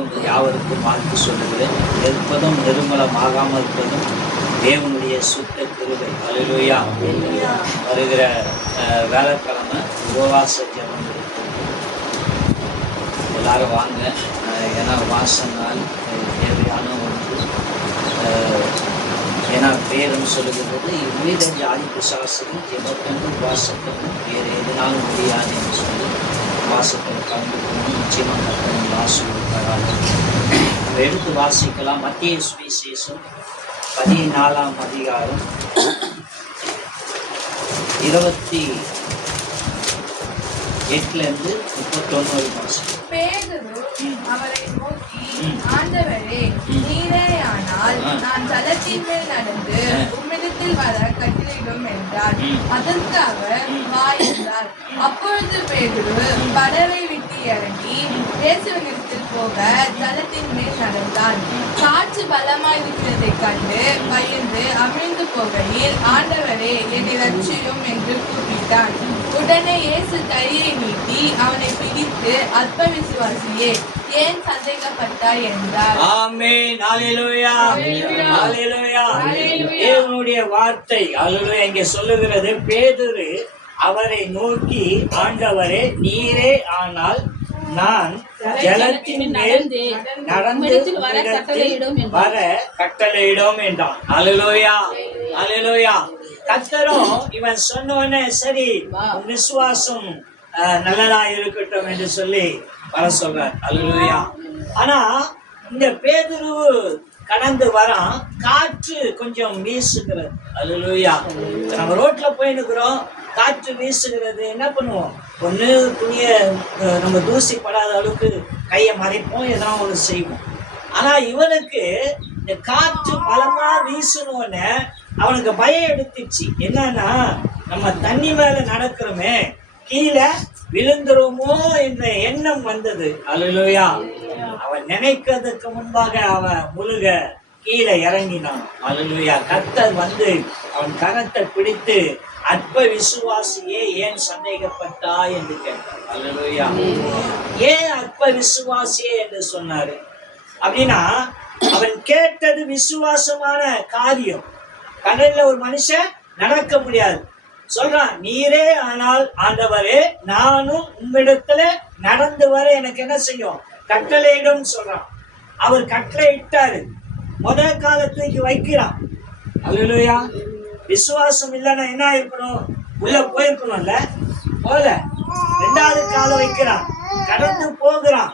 உங்கள் யாவருக்கும் வாழ்த்து சொல்லுகிறேன். இருப்பதும் நிர்மலமாகாமல் இருப்பதும் தேவனுடைய சுத்த கிருபை. அல்லேலூயா. வருகிற வேலைக்கிழமை உபவாச ஜெபம் இருக்கு. எல்லாரும் வாங்க. ஏன்னா வாசனால் தேவையான ஒன்று. ஏன்னா வேதம் சொல்லுகிறது இவ்வித ஜாதி பிசாசுகள் ஜெபத்தனும் வாசத்தனும் வேறு எதுனாலும் முடியாது என்று சொல்லி வாசத்தில் கலந்து கொண்டு நிச்சயமாக கர்த்தர் ஆசீர்வதிப்பாராக. நம்ம எடுத்து வாசிக்கலாம். மத்திய சுவிசேஷம் 14ஆம் அதிகாரம் 28 31 வாசிக்கலாம். அவரை நோக்கி, ஆண்டவரே, நீரேயானால் நான் ஜலத்தின் மேல் நடந்து உம்மிடத்தில் வர கட்டளையிடும் என்றார். அதற்கு அவர் வா என்றார். அப்பொழுது பேதுரு படவை விட்டு இறங்கி இயேசுவினிடத்தில் போக ஜலத்தின் மேல் நடந்தான். காற்று பலமாயிருக்கிறதைக் கண்டு பயந்து அமிழ்ந்து போகையில், ஆண்டவரே, என்னை ரட்சியும் என்று கூப்பிட்டான். உடனே இயேசு கையை நீட்டி அவனை பிடித்து, அற்ப விசுவாசியே, ஏன் சந்தேகப்பட்டாய் என்றார். ஆமென். அல்லேலூயா. அல்லேலூயா. தேவனுடைய வார்த்தை அல்லேலூயா இங்கே சொல்லுகிறது. பேதுரு அவரை நோக்கி, ஆண்டவரே, நீரே ஆனால் நான் ஜலத்தின் மேல் நடந்து வர கட்டளையிடும் என்றான். அல்லேலூயா. அல்லேலூயா. கர்த்தரும் இவன் சொன்னோடனே சரி விசுவாசம் நல்லதா இருக்கட்டும் என்று சொல்லி வர சொல்றார். அல்லேலூயா. ஆனா இந்த பேதுரு கடந்து வரான். காற்று கொஞ்சம் வீசுகிறது. அல்லேலூயா. நம்ம ரோட்ல போயினுக்கிறோம், காற்று வீசுகிறது. என்ன பண்ணுவோம்? ஒன்று துணிய நம்ம தூசி படாத அளவுக்கு கையை மறைப்போம், எதனா ஒன்று செய்வோம். ஆனா இவனுக்கு இந்த காற்று பலமா வீசணும்னு அவனுக்கு பயம் எடுத்துச்சு. என்னன்னா, நம்ம தண்ணி மேல நடக்கிறோமே, கீழே விழுந்துருமோ என்ற எண்ணம் வந்தது. அல்லேலூயா. அவன் நினைக்கிறதுக்கு முன்பாக அவன் முழுக கீழே இறங்கினான். அல்லேலூயா. கர்த்தர் வந்து அவன் கரத்தை பிடித்து, அற்ப விசுவாசியே ஏன் சந்தேகப்பட்டாய் என்று கேட்டார். அல்லேலூயா. ஏன் அற்ப விசுவாசியே என்று சொன்னாரு அப்படின்னா, அவன் கேட்டது விசுவாசமான காரியம். கடல்ல ஒரு மனுஷன் நடக்க முடியாது. சொல்றான், நீரே ஆனால் ஆண்டவரே, நானும் உம்மிடத்துல நடந்து வர எனக்கு என்ன செய்யும்? கட்டளையிடும் சொல்றான். அவர் கட்டளை இட்டாரு. முதல் காலத்துக்கு வைக்கிறான். அல்லேலூயா. விசுவாசம் இல்லைன்னா என்ன இருக்கணும்? உள்ள போயிருக்கணும்ல, போல. 2வது கால வைக்கிறான், கடந்து போகிறான்.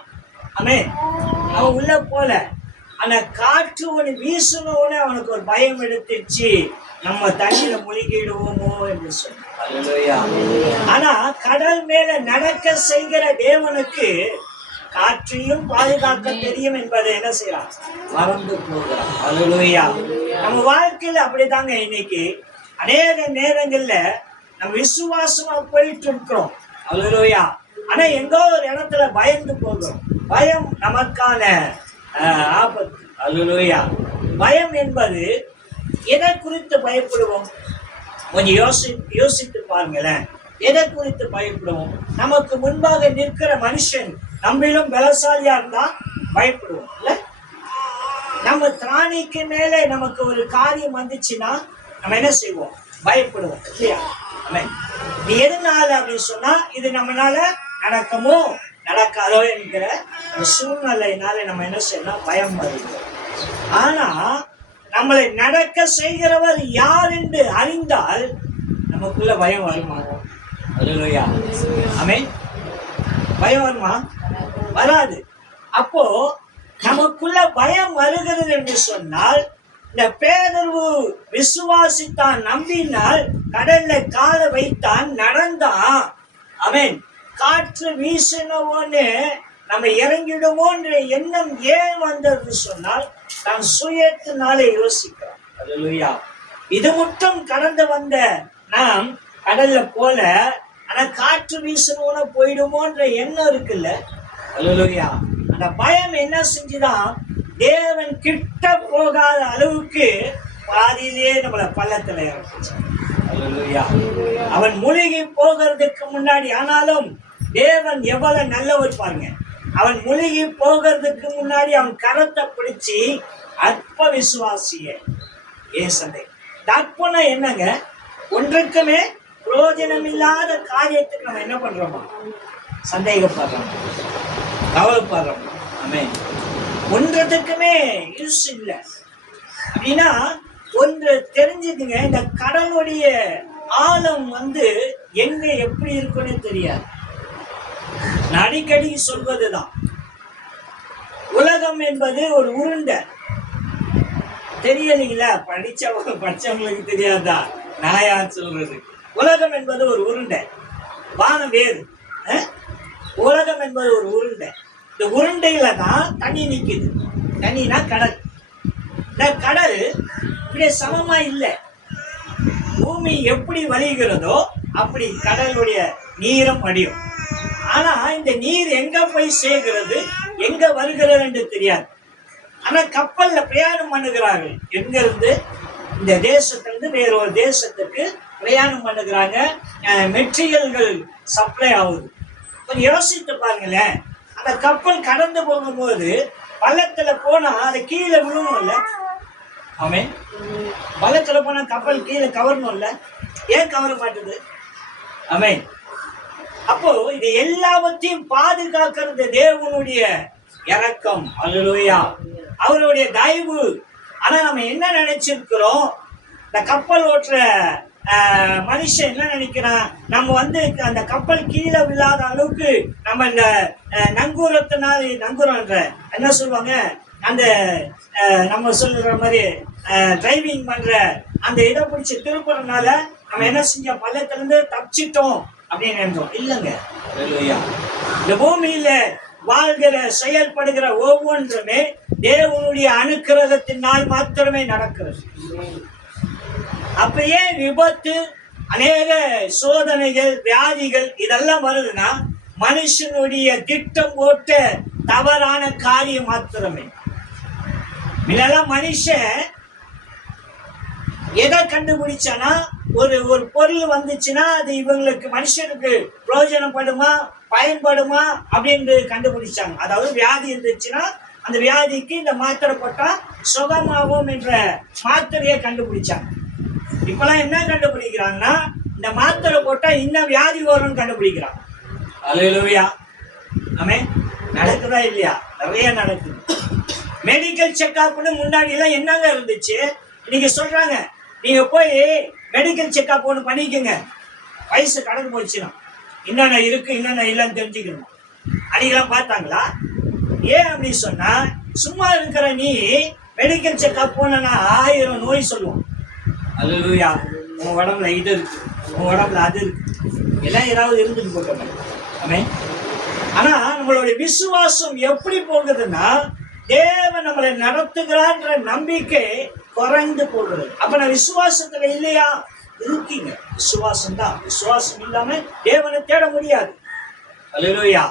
ஆமென். அவன் உள்ள போல. ஆனா காற்று ஒன்று வீசணும்னு அவனுக்கு ஒரு பயம் எடுத்துச்சு. நம்ம தண்ணியில முழுகிடுவோமோ என்று சொன்னான். ஆனா கடல் மேல நடக்க செய்கிற தேவனுக்கு காற்றையும் பாதுகாக்க தெரியும் என்பதை என்ன செய்யறான்? மறந்து போகிறான். அல்லேலூயா. நம்ம வாழ்க்கையில அப்படிதாங்க. இன்னைக்கு அநேக நேரங்கள்ல நம்ம விசுவாசமா போயிட்டு இருக்கிறோம். அல்லேலூயா. ஆனா எங்கோ ஒரு இடத்துல பயந்து போகிறோம். பயம் நமக்கான ஆபத்து. அல்லேலூயா. பயம் என்பது எதை குறித்து பயப்படுவோம்? கொஞ்சம் யோசித்து பாருங்களேன். எதை குறித்து பயப்படுவோம்? நமக்கு முன்பாக நிற்கிற மனுஷன் நம்மளும் பலசாலியா இருந்தா பயப்படுவோம் இல்ல? நம்ம திராணிக்கு மேலே நமக்கு ஒரு காரியம் வந்துச்சுன்னா நம்ம என்ன செய்வோம்? பயப்படுவோம் இல்லையா? நீ எதுனால அப்படின்னு சொன்னா, இது நம்மளால நடக்குமோ நடக்காதோ என்கிற சூழ்நிலையினால நம்ம என்ன செய்யணும்? பயம் வருது. ஆனா நம்மளை நடக்க செய்கிறவர் யார் என்று அறிந்தால் நமக்குள்ள பயம் வருமா? அல்லேலூயா. ஆமென். பயம் வருமா? வராது. அப்போ நமக்குள்ள பயம் வருகிறது என்று சொன்னால், இந்த பேதுரு விசுவாசித்தான், நம்பினால், கடல்ல கால வைத்தான், நடந்தான். ஆமென். காற்று வீசினவோன்னு நம்ம இறங்கிடுவோன்ற எண்ணம் ஏன் வந்தது சொன்னால், தான் சுயத்தினாலே யோசிக்கிறோம். அல்லேலூயா. இது மட்டும் கடந்து வந்த நாம் கடல்ல போல, ஆனா காற்று வீசணும்னு போயிடுமோன்ற எண்ணம் இருக்குல்ல. அல்லேலூயா. அந்த பயம் என்ன செஞ்சுதான் தேவன் கிட்ட போகாத அளவுக்கு பாதியிலேயே நம்மளை பள்ளத்துல இறக்குச்சு. அல்லேலூயா. அவன் மூழ்கி போகிறதுக்கு முன்னாடி, ஆனாலும் தேவன் எவ்வளவு நல்லவர் பாருங்க. அவன் முழுகி போகிறதுக்கு முன்னாடி அவன் கரத்தை பிடிச்சி அற்ப விசுவாசிய ஏன் சந்தை தற்போனா என்னங்க, ஒன்றுக்குமே பிரயோஜனம் இல்லாத காரியத்துக்கு நம்ம என்ன பண்றோமா, சந்தேகப்படுறோம், கவலைப்படுறோம். ஆமென். ஒன்றதுக்குமே யூஸ் இல்லை அப்படின்னா ஒன்று தெரிஞ்சுதுங்க, இந்த கடலுடைய ஆழம் எங்க எப்படி இருக்குன்னு தெரியாது. நான் அடிக்கடி சொல்வதுதான், உலகம் என்பது ஒரு உருண்டை. தெரியலீங்களா? படிச்சவங்களுக்கு தெரியாதா? நான் யார் சொல்றது? உலகம் என்பது ஒரு உருண்டை, வானம் வேறு. உலகம் என்பது ஒரு உருண்டை. இந்த உருண்டையில தான் தண்ணி நிக்குது. தண்ணினா கடல். இந்த கடல் இப்படியே சமமா இல்லை. பூமி எப்படி வழிகிறதோ அப்படி கடலுடைய நீரும் வடியும். ஆனா இந்த நீர் எங்க போய் சேர்கிறது, எங்க வருகிறது என்று தெரியாது. ஆனா கப்பல்ல பிரயாணம் பண்ணுகிறார்கள். எங்க இருந்து? இந்த தேசத்திலிருந்து வேற ஒரு தேசத்துக்கு பிரயாணம் பண்ணுகிறாங்க. மெட்டீரியல்கள் சப்ளை ஆகுது. கொஞ்சம் யோசித்து பாருங்களேன். அந்த கப்பல் கடந்து போகும்போது பள்ளத்துல போனா அது கீழே விழுணும்ல. ஆமென். பள்ளத்துல போனா கப்பல் கீழே கவரணும்ல. ஏன் கவர மாட்டுது? ஆமென். அப்போ இது எல்லாவற்றையும் பாதுகாக்கிறது தேவனுடைய இரக்கம். அல்லேலூயா. அவருடைய தயவு. ஆனா நம்ம என்ன நினைச்சிருக்கிறோம், இந்த கப்பல் ஓட்டுற மனுஷன் என்ன நினைக்கிறான், நம்ம அந்த கப்பல் கீழே விழாத அளவுக்கு நம்ம இந்த நங்கூரத்தினால, நங்கூரம் என்ன சொல்லுவாங்க, அந்த நம்ம சொல்லுற மாதிரி டிரைவிங் பண்ற அந்த இதை பிடிச்சி திருப்புறதுனால நம்ம என்ன செஞ்சோம், பள்ளத்துல இருந்து தப்பிச்சிட்டோம் அப்படின்னு நினைச்சோம். இல்லைங்க. இந்த பூமியில வாழ்கிற செயல்படுகிற ஒவ்வொன்றுமே தேவனுடைய அனுக்கிரகத்தினால் மாத்திரமே நடக்கிறது. அப்ப ஏன் விபத்து, அநேக சோதனைகள், வியாதிகள் இதெல்லாம் வருதுன்னா மனுஷனுடைய திட்டம் போட்ட தவறான காரியம் மாத்திரமே. இதெல்லாம் மனுஷன் எதை கண்டுபிடிச்சானா, ஒரு பொருள் வந்துச்சுன்னா அது இவங்களுக்கு மனுஷனுக்கு பிரயோஜனப்படுமா, பயன்படுமா அப்படின்னு கண்டுபிடிச்சாங்க. அதாவது வியாதி இருந்துச்சுன்னா அந்த வியாதிக்கு இந்த மாத்திரை போட்டா சுகமாகும் என்ற மாத்திரையை கண்டுபிடிச்சாங்க. இப்பெல்லாம் என்ன கண்டுபிடிக்கிறாங்கன்னா, இந்த மாத்திரை போட்டா இன்னும் வியாதி வரும்னு கண்டுபிடிக்கிறாங்க. அல்லேலூயா. ஆமென். நடக்குதா இல்லையா? நிறைய நடக்குது. மெடிக்கல் செக்அப்னு முன்னாடி எல்லாம் என்னங்க இருந்துச்சு, இன்னைக்கு சொல்றாங்க நீங்க போய் மெடிக்கல் செக்அப் ஒன்று பண்ணிக்கோங்க, வயசு கடந்து போச்சுன்னா என்னென்ன இருக்கு என்னென்ன இல்லைன்னு தெரிஞ்சுக்கணும். அன்னைக்கெல்லாம் பார்த்தாங்களா? ஏன் அப்படி சொன்னா, சும்மா இருக்கிற நீ மெடிக்கல் செக்அப் போனா 1000 நோய் சொல்லுவோம். அல்லேலூயா. உன் உடம்புல இது இருக்கு, உன் உடம்புல அது இருக்கு, எல்லாம் ஏதாவது இருந்துட்டு போட்டோம். ஆமென். ஆனா நம்மளுடைய விசுவாசம் எப்படி போகுதுன்னா, தேவன் நம்மளை நடத்துகிறான்ற நம்பிக்கை குறைந்து போகிறது. அப்ப நான் விசுவாசத்துல இல்லையா? இருக்கீங்க. விசுவாசம் தான். விசுவாசம் இல்லாம தேவனை தேட முடியாது. அல்லேலூயா.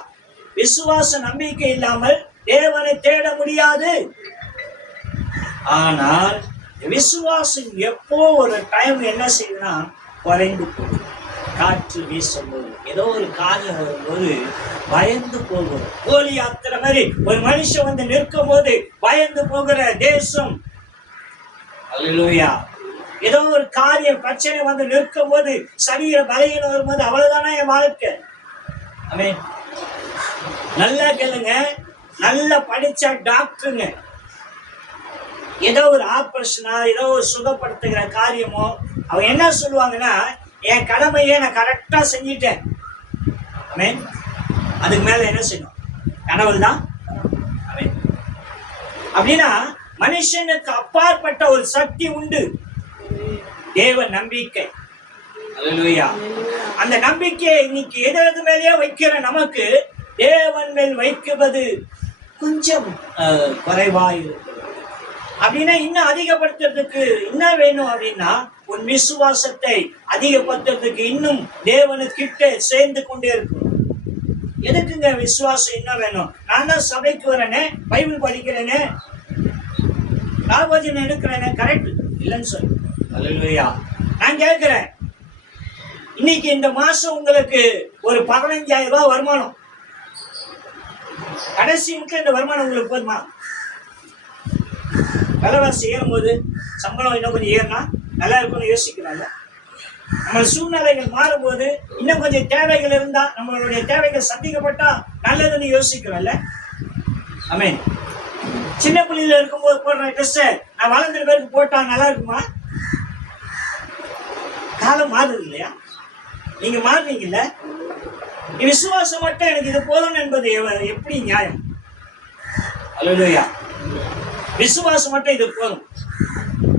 விசுவாச நம்பிக்கை இல்லாமல் தேவனை தேட முடியாது. ஆனால் விசுவாசம் எப்போ ஒரு டைம் என்ன செய்யுதுன்னா குறைந்து போகுது. காற்று வீசும்போது, ஏதோ ஒரு காரியம் வரும்போது பயந்து போகும். கோழி யாத்திரை மாதிரி ஒரு மனுஷன் நிற்கும் போது பயந்து போகிற தேசம். அல்லேலூயா. ஏதோ ஒரு காரியம் பிரச்சனை நிற்கும் போது, சரீர பலகீனம் வரும்போது, அவ்வளவுதானா என் வாழ்க்கை. ஆமென். நல்லா கேளுங்க. நல்லா படிச்ச டாக்டருங்க ஏதோ ஒரு ஆபரேஷனா, ஏதோ ஒரு சுகப்படுத்துகிற காரியமோ, அவங்க என்ன சொல்லுவாங்கன்னா, என் கடமையை நான் கரெக்டா செஞ்சிட்டேன். ஆமென். அதுக்கு மேல என்ன செய்யணும்? கடவுள் தான். ஆமென். அப்படின்னா மனுஷனுக்கு அப்பாற்பட்ட ஒரு சக்தி உண்டு, தேவ நம்பிக்கை. அல்லேலூயா. அந்த நம்பிக்கையை இன்னைக்கு எது மேலேயே வைக்கிற நமக்கு தேவன் மேல் வைக்குவது கொஞ்சம் குறைவாயிருக்கு. அப்படின்னா இன்னும் அதிகப்படுத்துறதுக்கு என்ன வேணும் அப்படின்னா, உன் விசுவாசத்தை அதிகப்படுத்துறதுக்கு இன்னும் தேவனுக்கிட்ட சேர்ந்து கொண்டே இருக்கும். எதுக்குங்க விசுவாசம் என்ன வேணும்? நான் தான் சபைக்கு வரேனே, பைபிள் படிக்கிறேனே, ராபோஜன் எடுக்கிறேனே, கரெக்ட் இல்லைன்னு சொல்லு. அல்லேலூயா. நான் கேட்கிறேன், இன்னைக்கு இந்த மாசம் உங்களுக்கு ஒரு 15,000 ரூபாய் வருமானம். கடைசி முக்கிய இந்த வருமானம் உங்களுக்கு போதுமா? விலைவாசி ஏறும்போது சம்பளம் இன்னும் கொஞ்சம் ஏறினா நல்லா இருக்கும்னு யோசிக்கிறாங்க. நம்ம சூழ்நிலைகள் மாறும்போது இன்னும் கொஞ்சம் தேவைகள் இருந்தா, நம்மளுடைய தேவைகள் சந்திக்கப்பட்டா நல்லதுன்னு யோசிக்கிறோம்ல. ஆமென். சின்ன பிள்ளையில இருக்கும்போது போடுற ட்ரெஸ் நான் வளர்ந்துட்டு பேருக்கு போட்டா நல்லா இருக்குமா? காலம் மாறுது இல்லையா? நீங்க மாறுறீங்கல்ல. விசுவாசம் மட்டும் எனக்கு இது போதும் என்பது எப்படி நியாயம்? அல்லேலூயா. விசுவாசம் மட்டும் இது போதும்.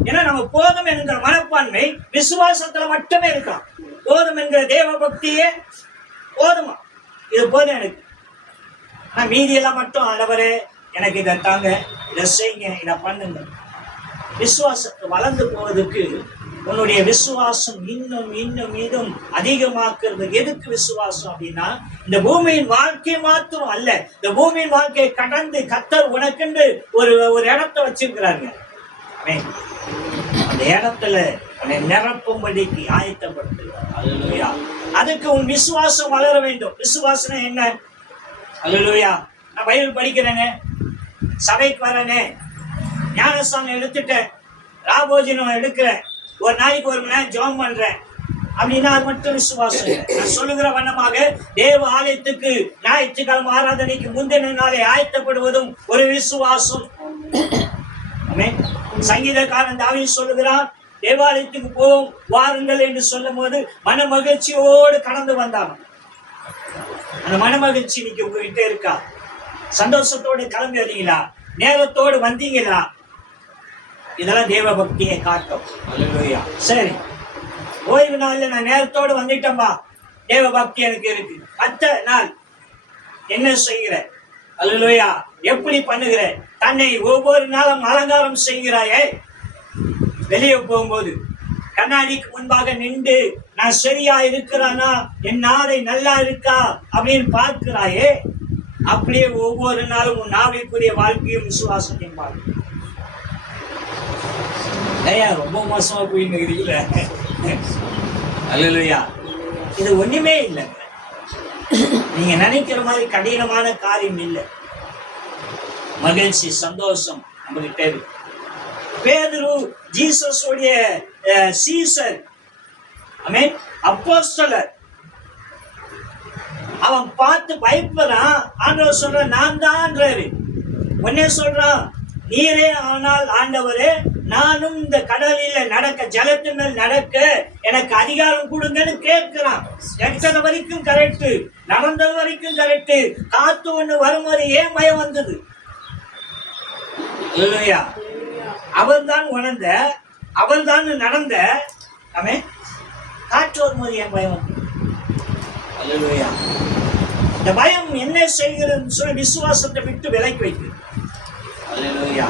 ஏன்னா நம்ம போதும் என்கிற மனப்பான்மை விசுவாசத்துல மட்டுமே இருக்கலாம். போதும் என்கிற தேவ பக்தியே போதுமா, இது போதும் எனக்கு. ஆனா மீதியெல்லாம் மட்டும் ஆண்டவரே எனக்கு இதை தாங்க, இதை செய்யுங்க, இதை பண்ணுங்க. விசுவாசத்தை வளர்ந்து போவதற்கு உன்னுடைய விசுவாசம் இன்னும் இன்னும் இன்னும் அதிகமாக்குறது. எதுக்கு விசுவாசம் அப்படின்னா, இந்த பூமியின் வாழ்க்கை மாத்திரம் அல்ல, இந்த பூமியின் வாழ்க்கையை கடந்து கர்த்தர் உனக்கென்று ஒரு இடத்தை வச்சிருக்கிறாங்க. அந்த இடத்துல உன்னை நிரப்பும்படிக்கு ஆயத்தப்படுத்துகிறார். அல்லேலூயா. அதுக்கு உன் விசுவாசம் வளர வேண்டும். விசுவாசம் என்ன? அல்லேலூயா. நான் பைபிள் படிக்கிறேனே, சபைக்கு வரேனே, ஞானஸ்தானம் எடுத்துட்டேன், ராபோஜனம் எடுக்கிறேன், ஒரு நாளைக்கு 1 மணி நேரம் ஜெபம் பண்றேன் அப்படின்னா அது மட்டும் விசுவாசம் இல்லை. நான் சொல்லுகிற வண்ணமாக தேவ ஆலயத்துக்கு ஞாயிற்றுக்கிழமை ஆராதனைக்கு முந்தின நாளை ஆயத்தப்படுவதும் ஒரு விசுவாசம். சங்கீதக்காரன் தாவீது சொல்லுகிறான், தேவாலயத்துக்கு போவோம் வாருங்கள் என்று சொல்லும் போது மன மகிழ்ச்சியோடு கடந்து வந்தான். அந்த மன மகிழ்ச்சி இன்னைக்கு உங்ககிட்ட இருக்கா? சந்தோஷத்தோடு கிளம்பி வரீங்களா? நேரத்தோடு வந்தீங்களா? இதெல்லாம் தேவ பக்தியை காட்டும். அல்லேலூயா. சரி, ஓய்வு நாள்ல நான் நேரத்தோடு வந்துட்டேன்பா, தேவ பக்தி எனக்கு இருக்கு. அடுத்த நாள் என்ன செய்கிற? அல்லேலூயா. எப்படி பண்ணுகிற? தன்னை ஒவ்வொரு நாளும் அலங்காரம் செய்கிறாயே. வெளியே போகும்போது கண்ணாடிக்கு முன்பாக நின்று நான் சரியா இருக்கிறானா, என் நாடை நல்லா இருக்கா அப்படின்னு பார்க்கிறாயே. அப்படியே ஒவ்வொரு நாளும் உன் நாவிற்குரிய வாழ்க்கையும் விசுவாசத்தையும் பார்க்க. ரொம்ப மோசமா போயிருக்கிறீங்கள. அல்லேலூயா. இது ஒண்ணுமே இல்லை, நீங்க நினைக்கிற மாதிரி கடினமான காரியம் இல்லை. மகிழ்ச்சி, சந்தோஷம் நம்மகிட்ட இருக்கு. பேதுரு ஜீசஸ் உடைய சீசர், ஆமென், அப்போஸ்தலர். அவன் பார்த்து பயப்படுறான். ஆண்டவர் சொல்ற நான் தான்றாரு. உடனே சொல்றான், நீரே ஆனால் ஆண்டவரே, நானும் இந்த கடலில் நடக்க, ஜலத்தின் மேல் நடக்க எனக்கு அதிகாரம் கொடுங்கன்னு கேட்கிறான். கேட்டது வரைக்கும் கரெக்டு, நடந்தது வரைக்கும் கரெக்டு. காத்து ஒண்ணு வரும்போது ஏன் பயம் வந்தது? இல்லையா? அவள் தான் உணர்ந்த, அவள் தான் நடந்த. ஆமென். காற்று வரும்போது ஏன் பயம் வந்தது? அல்லேலூயா. இந்த பயம் என்ன செய்கிறதுன்னு சொல்லி விசுவாசத்தை விட்டு விலக்கி வைக்குது. அல்லேலூயா.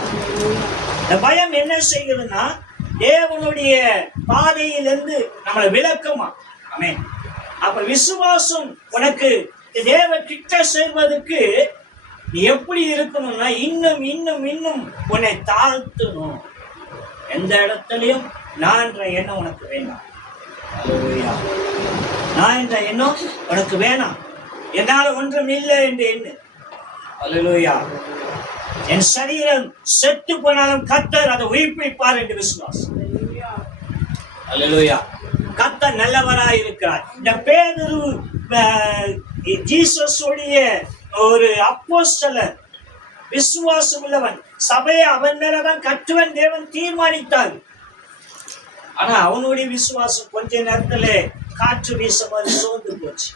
இந்த பயம் என்ன செய்கிறதுன்னா தேவனுடைய பாதையிலிருந்து நம்மளை விலக்குமா. ஆமென். அப்ப விசுவாசம் உனக்கு தேவ கிட்ட செய்வதற்கு நீ எப்படி இருக்கணும்னா இன்னும் இன்னும் இன்னும் உன்னை தாழ்த்தணும். எந்த இடத்துலையும் நான் என்ற எண்ணம் உனக்கு வேண்டாம். அல்லேலூயா. நான் என்ற எண்ணம் உனக்கு வேணாம். என்னால ஒன்றும் இல்லை என்று எண்ணு. அல்லேலூயா. என் சரீரம் செத்து போனாலும் கர்த்தர் அதை உயிர்ப்பிப்பார் என்று விசுவாசம். அல்லேலூயா. கர்த்தர் நல்லவராய் இருக்கிறார். இந்த பேதுரு ஜீசஸ் உடைய ஒரு அப்போஸ்தலர், விசுவாசம் உள்ளவன். சபையை அவன் மேலதான் கட்டுவன் தேவன் தீர்மானித்தார். ஆனா அவனுடைய விசுவாசம் கொஞ்ச நேரத்துல காற்று வீசும் போது சோர்ந்து போச்சு.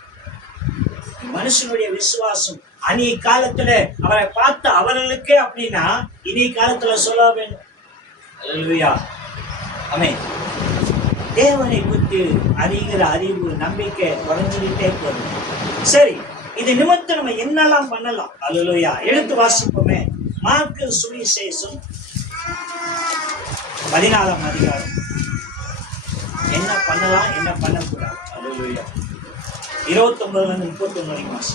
மனுஷனுடைய விசுவாசம் அநீ காலத்துல அவரை பார்த்த அவர்களுக்கே அப்படின்னா இனி காலத்துல சொல்ல வேண்டும். அல்லேலூயா. ஆமென். தேவனை குறித்து அறிகிற அறிவு, நம்பிக்கை குறைஞ்சிட்டே போகுது. சரி, இது நிமித்தம் நம்ம என்னெல்லாம் பண்ணலாம்? அல்லேலூயா. எடுத்து வாசிப்போமே. மார்க்கு சுவிசேஷம் 14ஆம் அதிகாரம். என்ன பண்ணலாம், என்ன பண்ணக்கூடாது? அல்லேலூயா. 29-31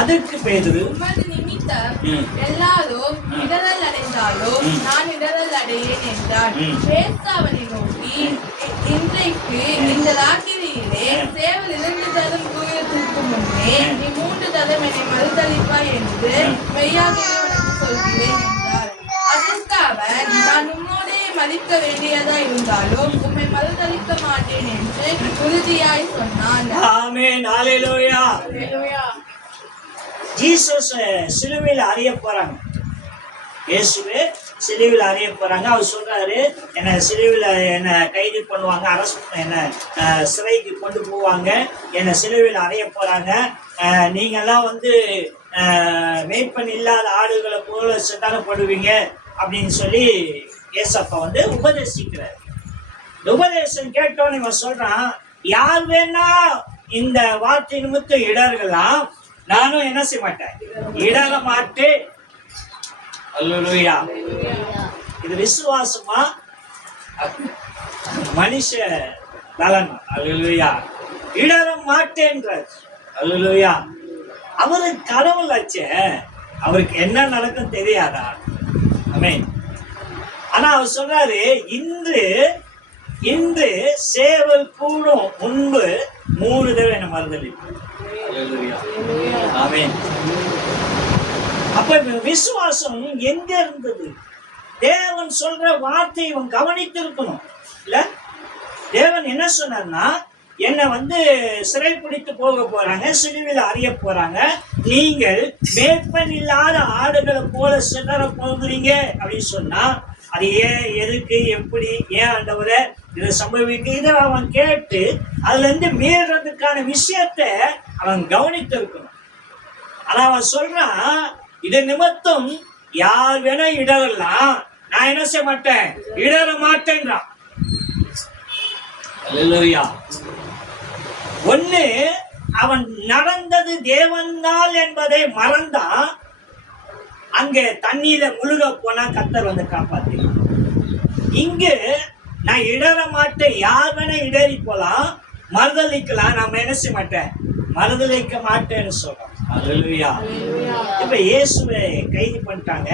அதற்கு பேதுரு உமது நிமித்தம் எல்லாரும் இடரல் அடைந்தாலும் நான் இடரல் அடையேன் என்றார். பேச அவனை நோக்கி, இன்றைக்கு இந்த ராத்திரியிலே ஆண்டவரே, சேவல் 2 தரம் கூவுவதற்கு முன்னே நீ 3 தரம் என்னை மறுதலிப்பாய் என்று மெய்யாகவே உனக்கு சொல்கிறேன் என்றார். அதற்கு அவர், நான் உம்மோடே மதிக்க வேண்டியதா இருந்தாலும் உம்மை மறுதலிக்க மாட்டேன் என்று உறுதியாய் சொன்னான். ஆமென். ஹல்லேலூயா. அல்லேலூயா. ஜீசஸ் சிலுவையில் அறிய போறாங்க. இயேசுவே சிலுவையில் அறிய போறாங்க. அவர் சொல்றாரு, என்னை சிலுவையில் என்னை கைது பண்ணுவாங்க, அரெஸ்ட் என்னை சிறைக்கு கொண்டு போவாங்க, என்னை சிலுவையில் அறிய போறாங்க. நீங்கெல்லாம் வந்து மேய்ப்பன் இல்லாத ஆடுகளை போல சிதறப்படுவீங்க அப்படின்னு சொல்லி ஏசப்பா வந்து உபதேசிக்கிறார். உபதேசம் கேட்டோன்னு இவன் சொல்றான், யார் வேணா இந்த வார்த்தை நிமித்தம் இடர்களாம், நானும் என்ன செய்ய மாட்டேன், இடர மாட்டேன். அல்லேலூயா. இது விசுவாசமா மனுஷ பலன்? அல்லேலூயா. இடர மாட்டேன்றார். அல்லேலூயா. அவருக்கு கடவுள் ஆச்சே, அவருக்கு என்ன நடக்கும் தெரியாதா? ஆமென். ஆனா அவர் சொல்றாரு, இன்று சேவல் கூடும் முன்பு 3 தடவை என்ன மறுதலிப்பேன். அல்லேலூயா. ஆமென். அப்ப விசுவாசம் எங்க இருந்தது? தேவன் சொல்ற வார்த்தை இவன் கவனித்திருக்கணும் இல்ல? தேவன் என்ன சொன்னார்னா, என்னை வந்து சிறைப்பிடித்து போக போறாங்க, சிலுவையில் அறிய போறாங்க, நீங்கள் மேய்ப்பன் இல்லாத ஆடுகளை போல சிதற போகிறீங்க அப்படின்னு சொன்னா, அது ஏன், எதுக்கு, எப்படி, ஏன் ஆண்டவரே இதை சம்பவிக்க, இதை அவன் கேட்டு அதுல இருந்து மீறதுக்கான விஷயத்த அவன் கவனித்திருக்கணும். ஆனா அவன் சொல்றான், இதை நிமித்தம் யார் வேணா இடரலாம், நான் என்ன செய்ய மாட்டேன், இடர மாட்டேன்றான். அல்லேலூயா. ஒண்ணு, அவன் நடந்தது தேவனால் என்பதை மறந்தான். அங்கே தண்ணீர முழுக போனா கர்த்தர் வந்து காப்பாத்தினான். இங்கு நான் இடர மாட்டேன், யார் வேணா இடறி போலாம், மறுதலிக்கலாம், நாம என்ன செய்ய மாட்டேன், மறுதலிக்க மாட்டேன்னு சொல்றோம். அல்லேலூயா. இப்ப இயேசுவை கைது பண்ணிட்டாங்க,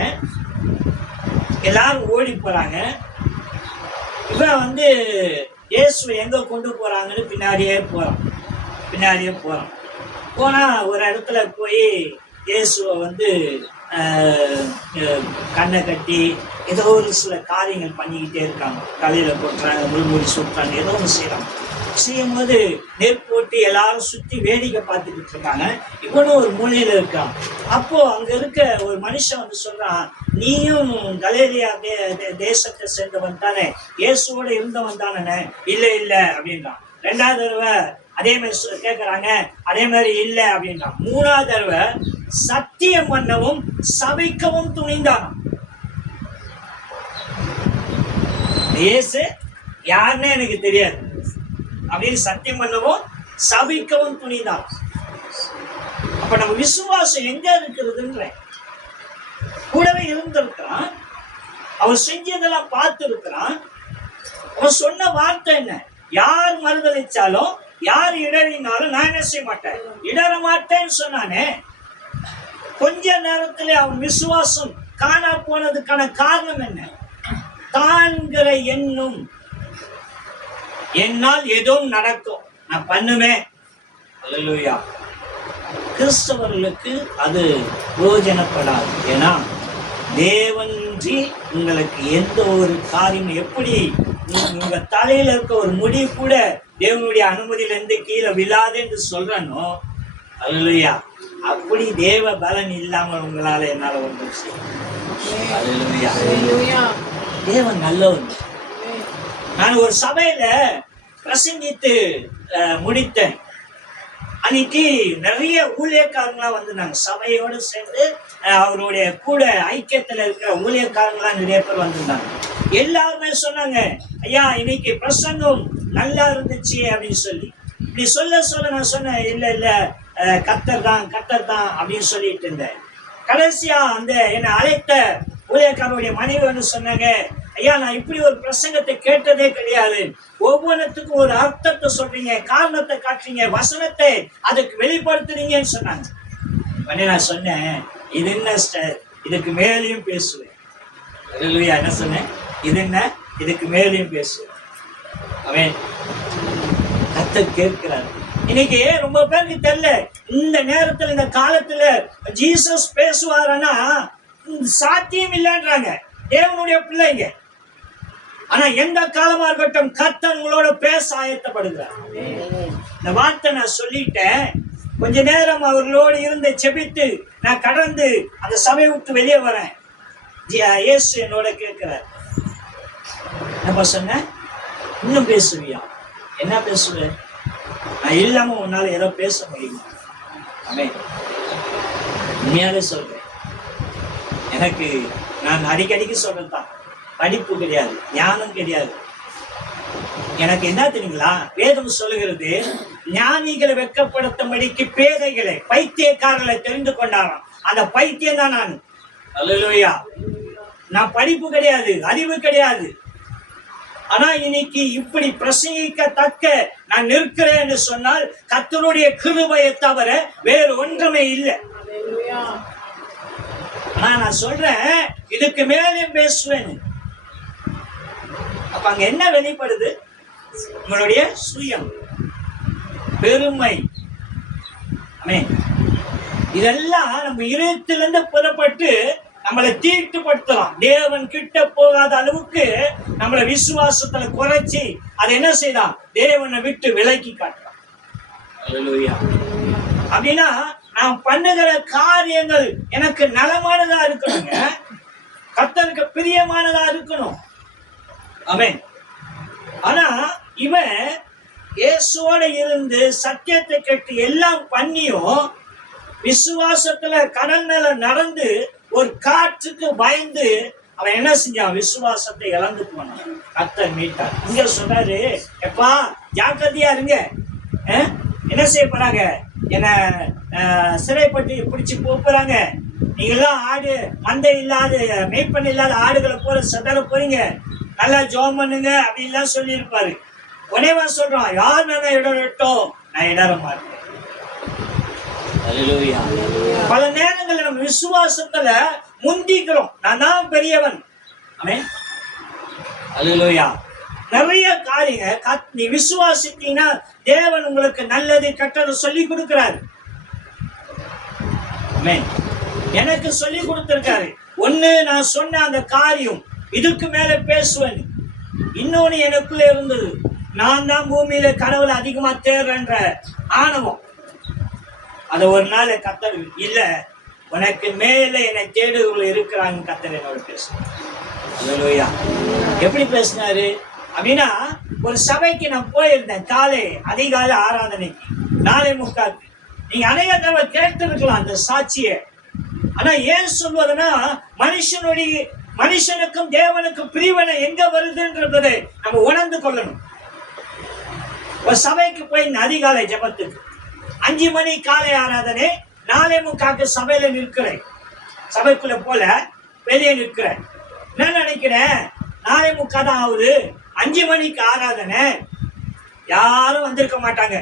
எல்லாரும் ஓடி போறாங்க. இவன் வந்து இயேசுவை எங்க கொண்டு போறாங்கன்னு பின்னாடியே போறான். போனா ஒரு இடத்துல போய் இயேசுவை வந்து கண்ணை கட்டி ஏதோ ஒரு சில காரியங்கள் பண்ணிக்கிட்டே இருக்காங்க. தலையில போட்டுறாங்க, முள்முடி சுட்டுறாங்க, ஏதோ ஒன்று செய்யும் போது நெருப்பு போட்டு எல்லாரும் சுத்தி வேடிக்கை பார்த்துக்கிட்டு இருக்காங்க. இவனும் ஒரு மூலையில இருக்கான். அப்போ அங்க இருக்க ஒரு மனுஷன் வந்து சொல்றான், நீயும் கலிலேயா தேசத்தை சேர்ந்தவன் தானே, இயேசுவோட இருந்தவன் தானே? இல்ல அப்படின்றான். 2வது தடவை அதே மாதிரி கேட்கறாங்க, அதே மாதிரி இல்லை அப்படின்றான். 3வது தடவை சத்தியம் பண்ணவும் சபிக்கவும் துணிந்தான். இயேசு யாருன்னு எனக்கு தெரியாது அப்படின்னு சத்தியம் பண்ணவும் சபிக்கவும் துணிந்தான். அப்ப நம்ம விசுவாசம் எங்க இருக்கிறதுன்ற கூடவே இருந்திருக்கிறான். அவன் செஞ்சதெல்லாம் பார்த்து இருக்கிறான். அவன் சொன்ன வார்த்தை என்ன? யார் மறுதலிச்சாலும், யார் இடறினாலும் நான் என்ன செய்ய மாட்டேன், இடற மாட்டேன்னு சொன்னானே. கொஞ்ச நேரத்துல அவன் விசுவாசம் காணா போனதுக்கான காரணம் என்ன? தான்கிற எண்ணம், என்னால் எதுவும் நடக்கும், நான் பண்ணுவேன். அல்லேலூயா. கிறிஸ்தவர்களுக்கு அது பிரயோஜனப்படாது. ஏன்னா தேவன்றி உங்களுக்கு எந்த ஒரு காரியம், எப்படி உங்க தலையில இருக்க ஒரு முடி கூட தேவனுடைய அனுமதியிலிருந்து கீழே விழாது என்று சொல்றனோ, அல்லேலூயா, அப்படி தேவ பலன் இல்லாமல் உங்களால என்னால ஒன்றும் செய்ய. அல்லேலூயா. தேவன் நல்லவன். நான் ஒரு சபையில பிரசங்கித்து முடித்தேன். அன்னைக்கு நிறைய ஊழியக்காரங்களாம் வந்து நாங்கள் சபையோடு சேர்ந்து அவருடைய கூட ஐக்கியத்தில் இருக்கிற ஊழியக்காரங்களாம் நிறைய பேர் வந்திருந்தாங்க. எல்லாருமே சொன்னாங்க, ஐயா இன்னைக்கு பிரசங்கம் நல்லா இருந்துச்சு அப்படின்னு சொல்லி. இப்படி சொல்ல நான் சொன்னேன், இல்லை கர்த்தர் தான் அப்படின்னு சொல்லிட்டு இருந்தேன். கடைசியா அந்த என்னை அழைத்த ஊழியக்காரருடைய மனைவி வந்து சொன்னாங்க, ஐயா நான் இப்படி ஒரு பிரசங்கத்தை கேட்டதே கிடையாது, ஒவ்வொன்றுத்துக்கும் ஒரு அர்த்தத்தை சொல்றீங்க, காரணத்தை காட்டுறீங்க, வசனத்தை அதுக்கு வெளிப்படுத்துறீங்கன்னு சொன்னாங்க. உடனே நான் சொன்னேன், இது என்ன இதுக்கு மேலேயும் பேசுவேன். என்ன சொன்னேன், இது என்ன, இதுக்கு மேலேயும் பேசுவேன். அவன் கர்த்தர் கேட்கிறார். இன்னைக்கு ரொம்ப பேருக்கு தெரியல, இந்த நேரத்துல இந்த காலத்துல ஜீசஸ் பேசுவாருன்னா சாத்தியம் இல்லைன்றாங்க தேவனுடைய பிள்ளைங்க. ஆனா எந்த காலமா இருக்கட்டும் கர்த்தர் உங்களோட பேச ஆயத்தப்படுகிறார். இந்த வார்த்தை நான் சொல்லிட்டேன். கொஞ்ச நேரம் அவர்களோடு இருந்து செபித்து நான் கடந்து அந்த சபையை விட்டு வெளியே வரேன். இயேசு என்னோட கேட்கிறார், என்ன சொன்ன, இன்னும் பேசுவியா? என்ன பேசுவேன்? நான் இல்லாம உன்னால ஏதோ பேச முடியுமா? ஆமென். உண்மையாலே சொல்றேன், எனக்கு நான் அடிக்கடிக்கு சொல்றதுதான், படிப்பு கிடையாது, ஞானம் கிடையாது. எனக்கு என்ன தெரியுங்களா, வேதம் சொல்லுகிறது, ஞானிகளை வெட்கப்படுத்தும்படிக்கு பேதைகளை பைத்தியக்காரர்களை தெரிந்து கொண்டாராம். அந்த பைத்தியம் தான் நான். அல்லேலூயா. நான் படிப்பு கிடையாது, அறிவு கிடையாது. ஆனா இன்னைக்கு இப்படி பிரசங்கிக்கத்தக்க நான் நிற்கிறேன் என்று சொன்னால் கர்த்தருடைய கிருபையை தவிர வேறு ஒன்றுமே இல்லை. ஆனா நான் சொல்றேன், இதுக்கு மேலே பேசுவேன். அப்ப அங்க என்ன வெளிப்படுது? உங்களுடைய சுயம், பெருமை. ஆமென். இதெல்லாம் நம்ம இதயத்திலிருந்து புறப்பட்டு நம்மளை தீட்டுப்படுத்தலாம். தேவன் கிட்ட போகாத அளவுக்கு நம்மளை விசுவாசத்துல குறைச்சி அதை என்ன செய்யலாம், தேவனை விட்டு விலக்கி காட்டலாம். அல்லேலூயா. அப்படின்னா நான் பண்ணுகிற காரியங்கள் எனக்கு நலமானதா இருக்கணுங்க, கர்த்தருக்கு பிரியமானதா இருக்கணும். ஆமென். ஆனா இவன் இயேசுவோட இருந்து சத்தியத்தை கேட்டு எல்லாம் பண்ணியும் விசுவாசத்துல கடல் மேல நடந்து ஒரு காற்றுக்கு பயந்து அவன் என்ன செஞ்சான், விசுவாசத்தை இழந்து போனான். கர்த்தர் மீட்டார். இங்க சொல்றாரு, எப்பா ஜாக்கிரதையா இருங்க, என்ன செய்ய போறாங்க, என்ன சிறைப்பட்டு பிடிச்சு போறாங்க, நீங்கெல்லாம் ஆடு மந்தை இல்லாத மேய்ப்பன் இல்லாத ஆடுகளை போற சதற போறீங்க, நல்லா ஜோம் பண்ணுங்க அப்படின்லாம் சொல்லி இருப்பாரு. உடனே சொல்றான், யார் மேல இடரட்டும், நான் இடற மாட்டேன். பல நேரங்கள்ல நம்ம விசுவாசத்துல முந்திக்கிறோம், நான் தான் பெரியவன். ஆமென். அல்லேலூயா. நிறைய காரியங்க நீ விசுவாசித்தீங்கன்னா தேவன் உங்களுக்கு நல்லது கெட்டது சொல்லி கொடுக்கிறாரு. ஆமென். எனக்கு சொல்லி கொடுத்திருக்காரு. ஒண்ணு நான் சொன்ன அந்த காரியம், இதுக்கு மேல பேசுவேன். இன்னொன்னு எனக்குள்ள இருந்தது, நான் தான் பூமியில கடவுளை அதிகமா தேடுறேன்ற ஆணவம். அத ஒரு நாள் கர்த்தர், இல்ல உனக்கு மேல என்னை தேடுகள் இருக்கிறாங்க, கர்த்தர் என்னோட பேசுறேன். எப்படி பேசினாரு அப்படின்னா, ஒரு சபைக்கு நான் போயிருந்தேன், காலை அதிகாலை ஆராதனைக்கு 4:45. நீங்க அநேக தடவை கேட்டிருக்கலாம் அந்த சாட்சிய. ஆனா ஏன் சொல்வதுன்னா, மனுஷனுக்கும் தேவனுக்கும் பிரிவினை எங்க வருதுன்றதை நம்ம உணர்ந்து கொள்ளணும். ஒரு சபைக்கு போய் அதிகாலை ஜெபத்துக்கு 5 மணி காலை ஆராதனை, 4:45 சபையில நிற்கிறேன். சபைக்குள்ள போல வெளியே நிற்கிறேன். என்ன நினைக்கிறேன், 4:45 தான் ஆகுது, 5 மணிக்கு ஆராதனை, யாரும் வந்திருக்க மாட்டாங்க,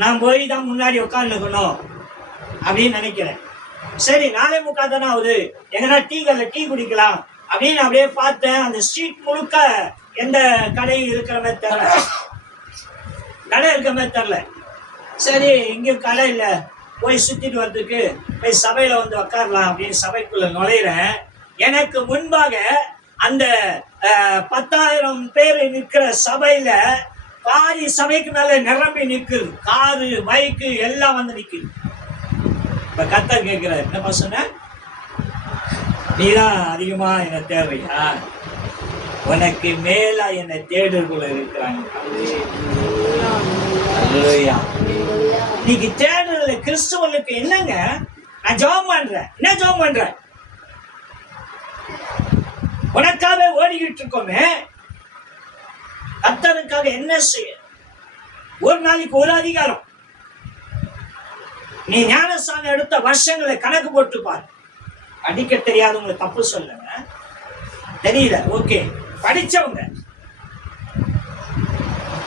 நான் போய் தான் முன்னாடி உட்காந்துக்கணும் அப்படின்னு நினைக்கிறேன். சரி 4:45 தானே ஆகுது, எங்கன்னா டீ கடையில் டீ குடிக்கலாம் அப்படின்னு அப்படியே பார்த்தேன். அந்த ஸ்ட்ரீட் முழுக்க எந்த கடை இருக்கிற மாதிரி தெரியல, கடை இருக்கிற மாதிரி தெரியல. சரி இங்கே கடை இல்லை, போய் சுத்திட்டு வர்றதுக்கு போய் சபையில வந்து உட்காரலாம் அப்படின்னு சபைக்குள்ள நுழையிறேன். எனக்கு முன்பாக அந்த 10,000 பேர் நிற்கிற சபையில பாதி சபைக்கு மேல நிரம்பி நிற்குது, காரு பைக்கு எல்லாம் வந்து நிற்குது. இப்ப கர்த்தர் கேட்கிறார், என்னப்பா சொன்ன, நீதான் அதிகமா என்ன தேவையா, உனக்கு மேல என்னை தேடுக்குள்ள இருக்கிறாங்க. இன்னைக்கு தேடுறதுல கிறிஸ்துவனுக்கு என்னங்க, நான் ஜெபம் பண்றேன், என்ன ஜெபம் பண்றேன், உனக்காக ஓடிக்கிட்டு இருக்கோமே, கர்த்தருக்காக என்ன செய்ய? ஒரு நாளைக்கு ஒரு அதிகாரம். நீ ஞானஸ்தானம் எடுத்த வருஷங்களை கணக்கு போட்டு பாரு. படிக்க தெரியாதவங்க தப்பு சொல்லுங்க, தெரியல ஓகே, படிச்சவங்க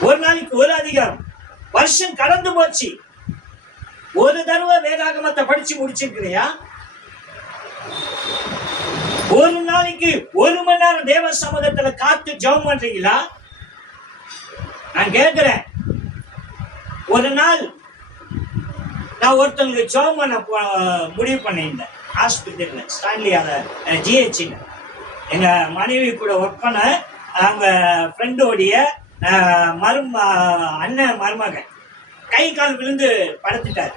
ஒரு நாளைக்கு ஒரு அதிகாரம், வருஷம் கடந்து போச்சு, ஒரு தடவை வேதாகமத்தை படிச்சு முடிச்சிருக்கிறியா? ஒரு நாளைக்கு 1 மணி நேரம் தேவ சமூகத்துல காத்து ஜெபம் பண்றீங்களா? நான் கேட்கிறேன். ஒரு நாள் நான் ஒருத்தவங்களுக்கு ஜாப் பண்ண முடிவு பண்ணியிருந்தேன் ஹாஸ்பிட்டலில், ஸ்டான்லி அதை ஜிஹெச்சில். எங்கள் மனைவி கூட ஒர்க் பண்ண அவங்க ஃப்ரெண்டோடைய அண்ணன் மருமகன் கை கால் விழுந்து படுத்துட்டார்.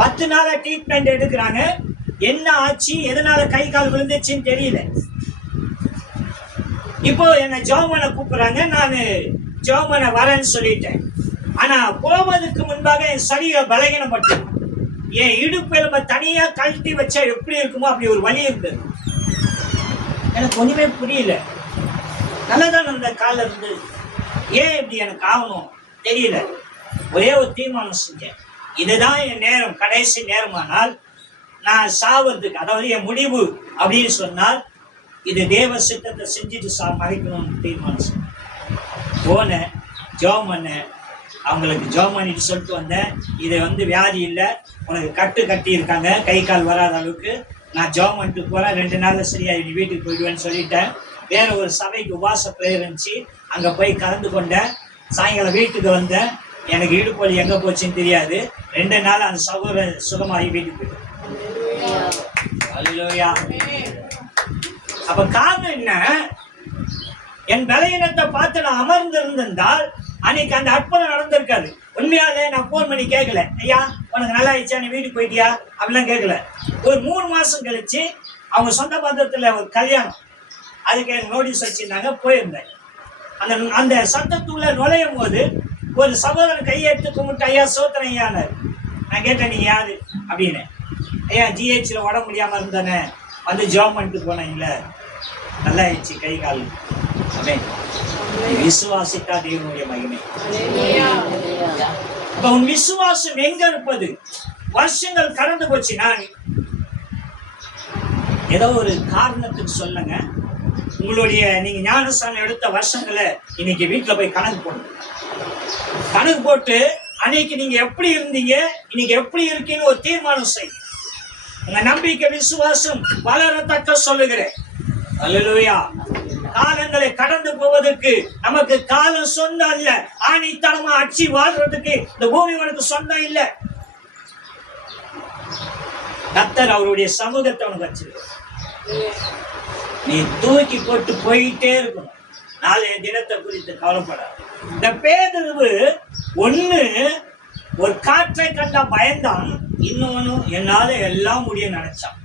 10 நாளா ட்ரீட்மெண்ட் எடுக்கிறாங்க. என்ன ஆச்சு, எதனால கை கால் விழுந்துச்சுன்னு தெரியல. இப்போ என்னை ஜோமனை கூப்பிடுறாங்க. நான் ஜோமனை வரேன்னு சொல்லிட்டேன். ஆனா போவதற்கு முன்பாக என் சரீரம் பலகீனப்பட்டு என் இடுப்பு எலும்ப தனியா கழட்டி வச்சா எப்படி இருக்குமோ அப்படி ஒரு வலி இருந்தது. எனக்கு ஒண்ணுமே புரியல. நல்லதான் அந்த காலில் இருந்து ஏன் இப்படி எனக்கு ஆகணும் தெரியல. ஒரே ஒரு தீர்மானம் செஞ்சேன், இதுதான் என் நேரம், கடைசி நேரமானால் நான் சாவதுக்கு, அதாவது என் முடிவு அப்படின்னு சொன்னால் இது தேவ சித்தத்தை செஞ்சுட்டு மறைக்கணும்னு தீர்மானம் செஞ்சேன். போனேன், ஜோம் பண்ணேன், அவங்களுக்கு ஜோம் பண்ணிட்டு சொல்லிட்டு வந்தேன், இதை வியாதி இல்லை, உனக்கு கட்டி இருக்காங்க, கை கால் வராத அளவுக்கு. நான் ஜோம் பண்ணிட்டு போகிறேன், 2 நாள்ல சரியா நீ வீட்டுக்கு போயிடுவேன்னு சொல்லிட்டேன். வேற ஒரு சபைக்கு உபாச பிரேயர் இருந்துச்சு, அங்கே போய் கலந்து கொண்டேன். சாயங்காலம் வீட்டுக்கு வந்தேன், எனக்கு இடுப்பு வலி எங்கே போச்சுன்னு தெரியாது. 2 நாள் அந்த சகோதரர் சுகமாகி வீட்டுக்கு போயிட்டேன். அல்லேலூயா. அப்ப காரணம் என்ன? என் பலவீனத்தை பார்த்து நான் அமர்ந்து இருந்திருந்தால் அன்னைக்கு அந்த அற்புதம் நடந்திருக்காது. உண்மையாலே நான் போன் பண்ணி கேட்கல, ஐயா உனக்கு நல்லா ஆயிடுச்சா, நீ வீட்டுக்கு போயிட்டியா அப்படிலாம் கேட்கல. ஒரு 3 மாசம் கழிச்சு அவங்க சொந்த பந்தத்துல ஒரு கல்யாணம், அதுக்கு எனக்கு நோட்டீஸ் வச்சிருந்தாங்க, போயிருந்தேன். அந்த சத்தத்துக்குள்ள நுழையும் போது ஒரு சகோதரன் கையெடுத்து கும்பிட்டு, ஐயா சோத்திரம் ஐயானார். நான் கேட்டேன், நீ யாரு அப்படின்னு. ஐயா ஜிஹெச்ல உடம்பு முடியாம இருந்தானே, வந்து ஜாப் பண்ணிட்டு போனீங்களே, நல்லா ஆயிடுச்சு கை கால். விசுவாசித்தா தேவனுடைய மகிமை. அப்ப உன் விசுவாசம் எங்க இருப்பது? வருஷங்கள் கடந்து போச்சு. நான் ஏதோ ஒரு காரணத்துக்கு சொல்லுங்க, உங்களுடைய நீங்க ஞானஸ்தானம் எடுத்த வருஷங்களை இன்னைக்கு வீட்டுல போய் கணக்கு போடுங்க. கணக்கு போட்டு அன்னைக்கு நீங்க எப்படி இருந்தீங்க, இன்னைக்கு எப்படி இருக்கீங்கன்னு ஒரு தீர்மானம் செய்யுங்க. உங்க நம்பிக்கை விசுவாசம் வளரத்தக்க சொல்லுகிறேன். அல்லேலூயா. காலங்களை கடந்து போவதற்கு நமக்கு காலம் சொந்தம் இல்ல. ஆணித்தனமா அச்சி வாழ்றதுக்கு இந்த பூமி உனக்கு சொந்தம் இல்ல. கர்த்தர் அவருடைய சமூகத்தை உனக்கு வச்சிருக்க. நீ தூக்கி போட்டு போயிட்டே இருக்கணும். நாளைய தினத்தை குறித்து கவலைப்படாது. இந்த பேதுரு ஒண்ணு ஒரு காற்றை கண்டா பயந்தான், இன்னொன்னு என்னால எல்லாம் முடிய நினைச்சான்.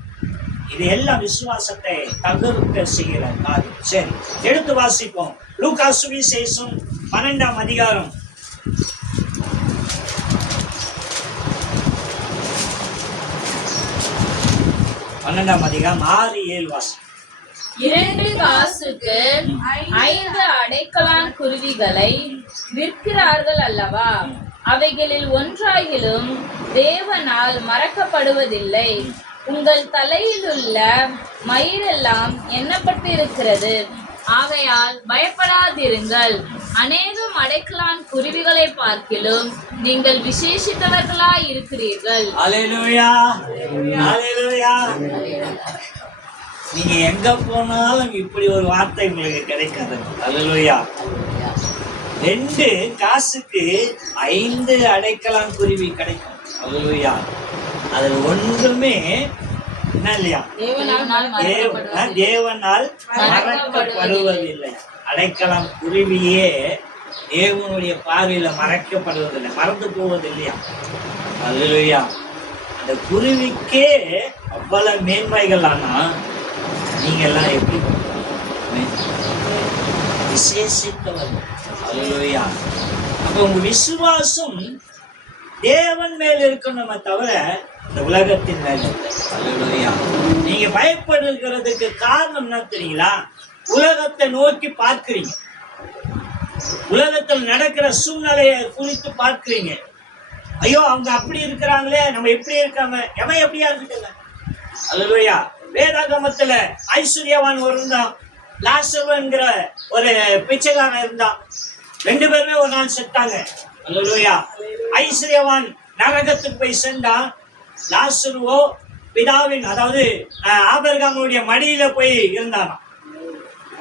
இது எல்லாம் விசுவாசத்தை தகர்க்க செய்கிற காரியம். சரி, எடுத்து வாசிப்போம். லூக்கா சுவிசேஷம் 12ஆம் அதிகாரம் 6-7 வாசி. 2 காசுக்கு 5 அடைக்கலான் குருவிகளை விற்கிறார்கள் அல்லவா? அவைகளில் ஒன்றாகிலும் தேவனால் மறக்கப்படுவதில்லை. உங்கள் தலையில் உள்ள மயிரெல்லாம் எண்ணப்பட்டிருக்கிறது. ஆகையால் பயப்படாதிருங்கள். அநேகம் அடைக்கலான் குருவிகளை பார்க்கிலும் நீங்கள் விசேஷித்தவர்களாய் இருக்கிறீர்கள். அல்லேலூயா. அல்லேலூயா. நீங்க எங்க போனாலும் இப்படி ஒரு வார்த்தை உங்களுக்கு கிடைக்காது. அல்லேலூயா. 2 காசுக்கு 5 அடைக்கலான் குருவி கிடைக்கும். அல்லேலூயா. அதுல ஒன்றுமே என்ன இல்லையா, தேவனால் மறக்கப்படுவதில்லை. அடைக்கலம் குருவியே தேவனுடைய பார்வையில மறைக்கப்படுவதில்லை, மறந்து போவதில்லையா. அல்லேலூயா. அந்த குருவிக்கே அவ்வளவு மேன்மைகள், ஆனா நீங்க எல்லாம் எப்படி விசேஷித்தவர்கள். அல்லேலூயா. அப்ப உங்க விசுவாசம் தேவன் மேல் இருக்கணுமே தவிர இந்த உலகத்தின் மேல் இல்லை. அல்லேலூயா. நீங்க பயப்படுகிறதுக்கு காரணம் என்ன தெரியுங்களா? உலகத்தை நோக்கி பார்க்கிறீங்க, உலகத்தில் நடக்கிற சூழ்நிலையை குறித்து பார்க்கிறீங்க. ஐயோ அவங்க அப்படி இருக்கிறாங்களே, நம்ம எப்படி இருக்காங்க, எவன் எப்படியா இருக்காங்க. அல்லேலூயா. வேதாகமத்துல ஐஸ்வர்யவான் ஒரு இருந்தான், லாசருங்கிற ஒரு பிச்சைக்காரன் இருந்தான். 2 பேருமே ஒரு நாள் செத்தாங்க. அல்லேலூயா. ஐஸ்வர்யவான் நரகத்துக்கு போய் சென்றான். லாசருவோ பிதாவின், அதாவது ஆபிரகாமுடைய மடியில போய் இருந்தான்.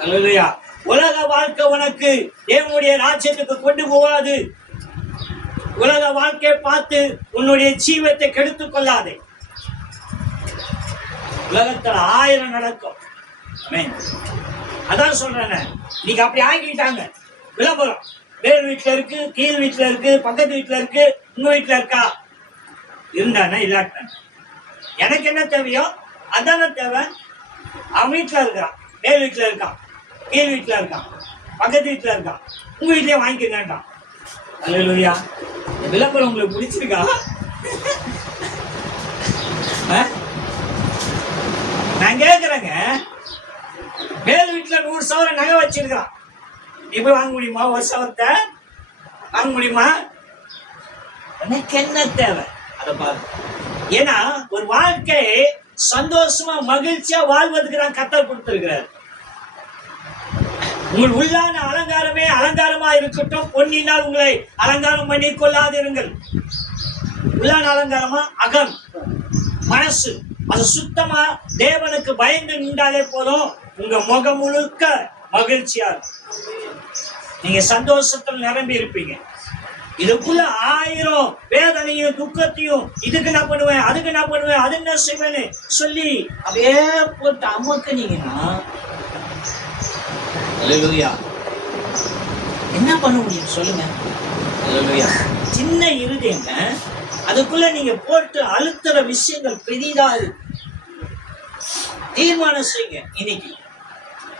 அல்லேலூயா. உலக வாழ்க்கை உனக்கு தேவனுடைய ராஜ்யத்துக்கு கொண்டு போகாது. உலக வாழ்க்கையை பார்த்து உன்னுடைய ஜீவத்தை கெடுத்துக் கொள்ளாதே. உலகத்துல 1000 நடக்கும். அதான் சொல்றேன், நீங்க அப்படி ஆகிட்டாங்க. விளம்பரம் வேறு வீட்டுல இருக்கு, கீழ் வீட்டுல இருக்கு, பக்கத்து வீட்டுல இருக்கு, உங்க வீட்டுல இருக்கா, இருந்தானே இல்லாட்டான. எனக்கு என்ன தேவையோ அதான தேவை. அவன் வீட்டுல இருக்கான், வேறு வீட்டுல இருக்கான், கீழ் வீட்டுல இருக்கான், பக்கத்து வீட்டுல இருக்கான், உங்க வீட்லயே வாங்கிக்கங்கன்றான். அல்லேலூயா. இந்த விளம்பரம் உங்களுக்கு பிடிச்சிருக்கா? நான் கேட்கிறேங்க, வேறு வீட்டுல 100 சவரம் நகை வச்சிருக்கான், இப்ப வாங்க முடியுமா? 1 சவரத்தை வாங்க முடியுமா? எனக்கு என்ன தேவை அதை பாரு. ஏன்னா ஒரு வாழ்க்கை சந்தோஷமா மகிழ்ச்சியா வாழ்வதற்கு தான் கத்தர் கொடுத்திருக்கிறார். உங்கள் உள்ளான அலங்காரமே அலங்காரமா இருக்கட்டும், பொன்னினால் உங்களை அலங்காரம் பண்ணி கொள்ளாதிருங்கள். உள்ளான அலங்காரமா அகம், மனசு, அது சுத்தமா தேவனுக்கு பயந்து நின்றாலே போதும். உங்க முகம் முழுக்க மகிழ்ச்சியா இருக்கும், நீங்க சந்தோஷத்தில் நிரம்பி இருப்பீங்க. இதுக்குள்ள 1000 வேதனையும் துக்கத்தையும், இதுக்கு நான் பண்ணுவேன், அதுக்கு நான் பண்ணுவேன், அது என்ன செய்வேன்னு சொல்லி அப்படியே போட்டு அமுக்குனீங்கன்னா அல்லேலூயா என்ன பண்ண முடியும் சொல்லுங்க? அல்லேலூயா. சின்ன இருதயங்க, அதுக்குள்ள நீங்க போட்டு அழுத்துற விஷயங்கள் பெரிதா இருக்கு. தீர்மானம் செய்யுங்க, இன்னைக்கு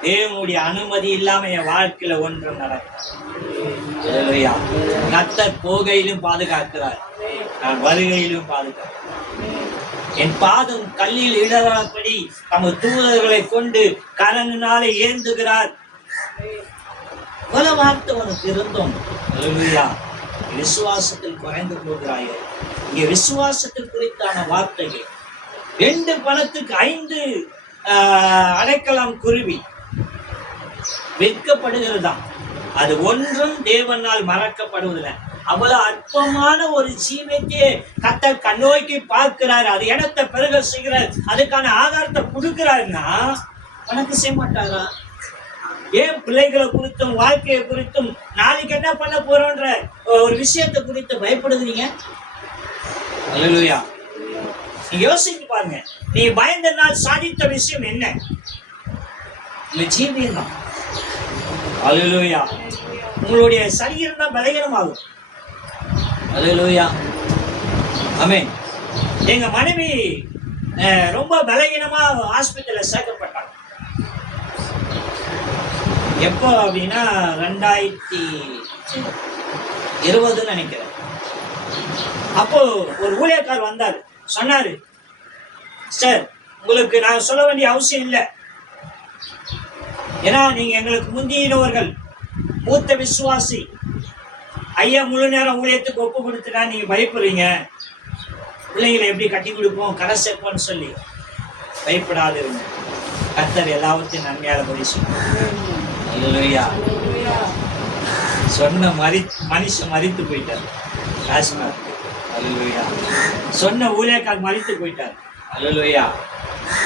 தேவனுடைய அனுமதி இல்லாம என் வாழ்க்கையில ஒன்றும் நடக்கும். அல்லேலூயா. கர்த்தர் போகையிலும் பாதுகாக்கிறார், நான் வருகையிலும் பாதுகாக்கிறேன். என் பாதம் கல்லில் இடராதபடி தமது தூதர்களை கொண்டு கரங்கினாலே ஏந்துகிறார். பல வார்த்தை உனக்கு இருந்தோம். அல்லேலூயா. விசுவாசத்தில் குறைந்து போகிறாயோ? இங்கே விசுவாசத்தில் குறித்தான வார்த்தைகள் 2 பணத்துக்கு 5 அடைக்கலம் குருவி விற்கப்படுகிறதா? அது ஒன்றும் தேவனால் மறக்கப்படுவதில்லை. அவ்வளவு அற்பமான ஒரு ஜீவத்தையே கர்த்தர் கண்ணோக்கி பார்க்கிறார். அது இடத்தை பெருக செய்கிறார், அதுக்கான ஆதாரத்தை கொடுக்கிறாருன்னா உனக்கு செய்ய மாட்டாரா? ஏன் பிள்ளைகளை குறித்தும் வாழ்க்கையை குறித்தும் நாளைக்கு என்ன பண்ண போறோன்ற ஒரு விஷயத்தை குறித்து பயப்படுகிறீங்க? அல்லேலூயா. நீங்க யோசிச்சு பாருங்க, நீ பயந்த நாள் சாதித்த விஷயம் என்ன? உங்க ஜீவியம் தான். அல்லேலூயா. உங்களுடைய சரீரம் தான் பலகீனமாகும். அல்லேலூயா. ஆமென். எங்க மனைவி ரொம்ப பலகீனமா ஹாஸ்பிட்டல்ல சேர்க்கப்பட்டாங்க. எப்போ அப்படின்னா 2020 நினைக்கிறேன். அப்போ ஒரு ஊழியக்கார் வந்தார், சொன்னாரு, சார் உங்களுக்கு நான் சொல்ல வேண்டிய அவசியம் இல்லை, ஏன்னா நீங்க எங்களுக்கு முந்தினவர்கள், மூத்த விசுவாசி, ஐயா முழு நேரம் ஊழியத்துக்கு ஒப்பு கொடுத்துட்டா நீங்க பயப்படுறீங்க, பிள்ளைங்களை எப்படி கட்டி கொடுப்போம், கரை சேர்ப்போம்னு சொல்லி பயப்படாதிருங்க, கர்த்தர் எல்லாவற்றையும் நன்மையாளபடி சொன்னார். அல்லேலூயா. சொன்ன மனுஷன் மரித்து போயிட்டார் காஷ்மீர். அல்லேலூயா. சொன்ன ஊழியக்கார் மரித்து போயிட்டார். அல்லேலூயா.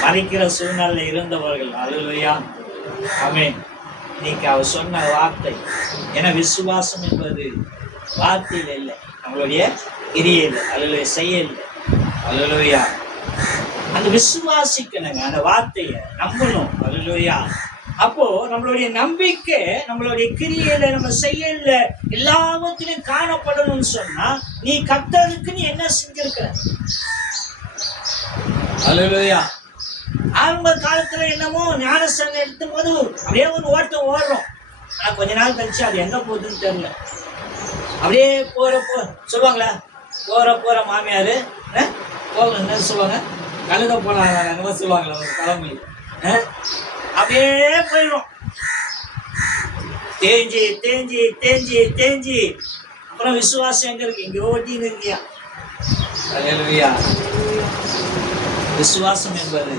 மறிக்கிற சூழ்நிலை இருந்தவர்கள். அல்லேலூயா. ஆமென். இன்னைக்கு அவர் சொன்ன வார்த்தை, ஏன்னா விசுவாசம் என்பது வார்த்தையில் இல்லை, நம்மளுடைய கிரியையில், அல்லேலூயா, செயல். அல்லேலூயா. அந்த விசுவாசிக்கணுங்க, அந்த வார்த்தையை நம்பணும். அல்லேலூயா. அப்போ நம்மளுடைய நம்பிக்கை நம்மளுடைய கிரியையில, நம்ம செயல்ல எல்லாவற்றிலும் காணப்படணும்னு சொன்னா நீ கர்த்தருக்கு நீ என்ன செஞ்சிருக்கிற? அல்லேலூயா. ஆரம்ப காலத்துல என்னமோ ஞானஸ்தானம் எடுத்தும் போது அப்படியே ஒரு ஓட்டம் ஓடுறோம், ஆனா கொஞ்ச நாள் கழிச்சு அது எங்க போகுதுன்னு தெரியல. அப்படியே போறப்போ சொல்லுவாங்களா, போற மாமியாரு போக என்ன சொல்லுவாங்க, கழுத போலாம் என்னமோ சொல்லுவாங்களா ஒரு பழமொழி. அப்படியே போயிடும், தேஞ்சி தேஞ்சி தேஞ்சி தேஞ்சி. அப்புறம் விசுவாசம் எங்க இருக்கு? இங்க ஓட்டின்னு இருக்கியா? அல்லேலூயா. விசுவாசம் என்பது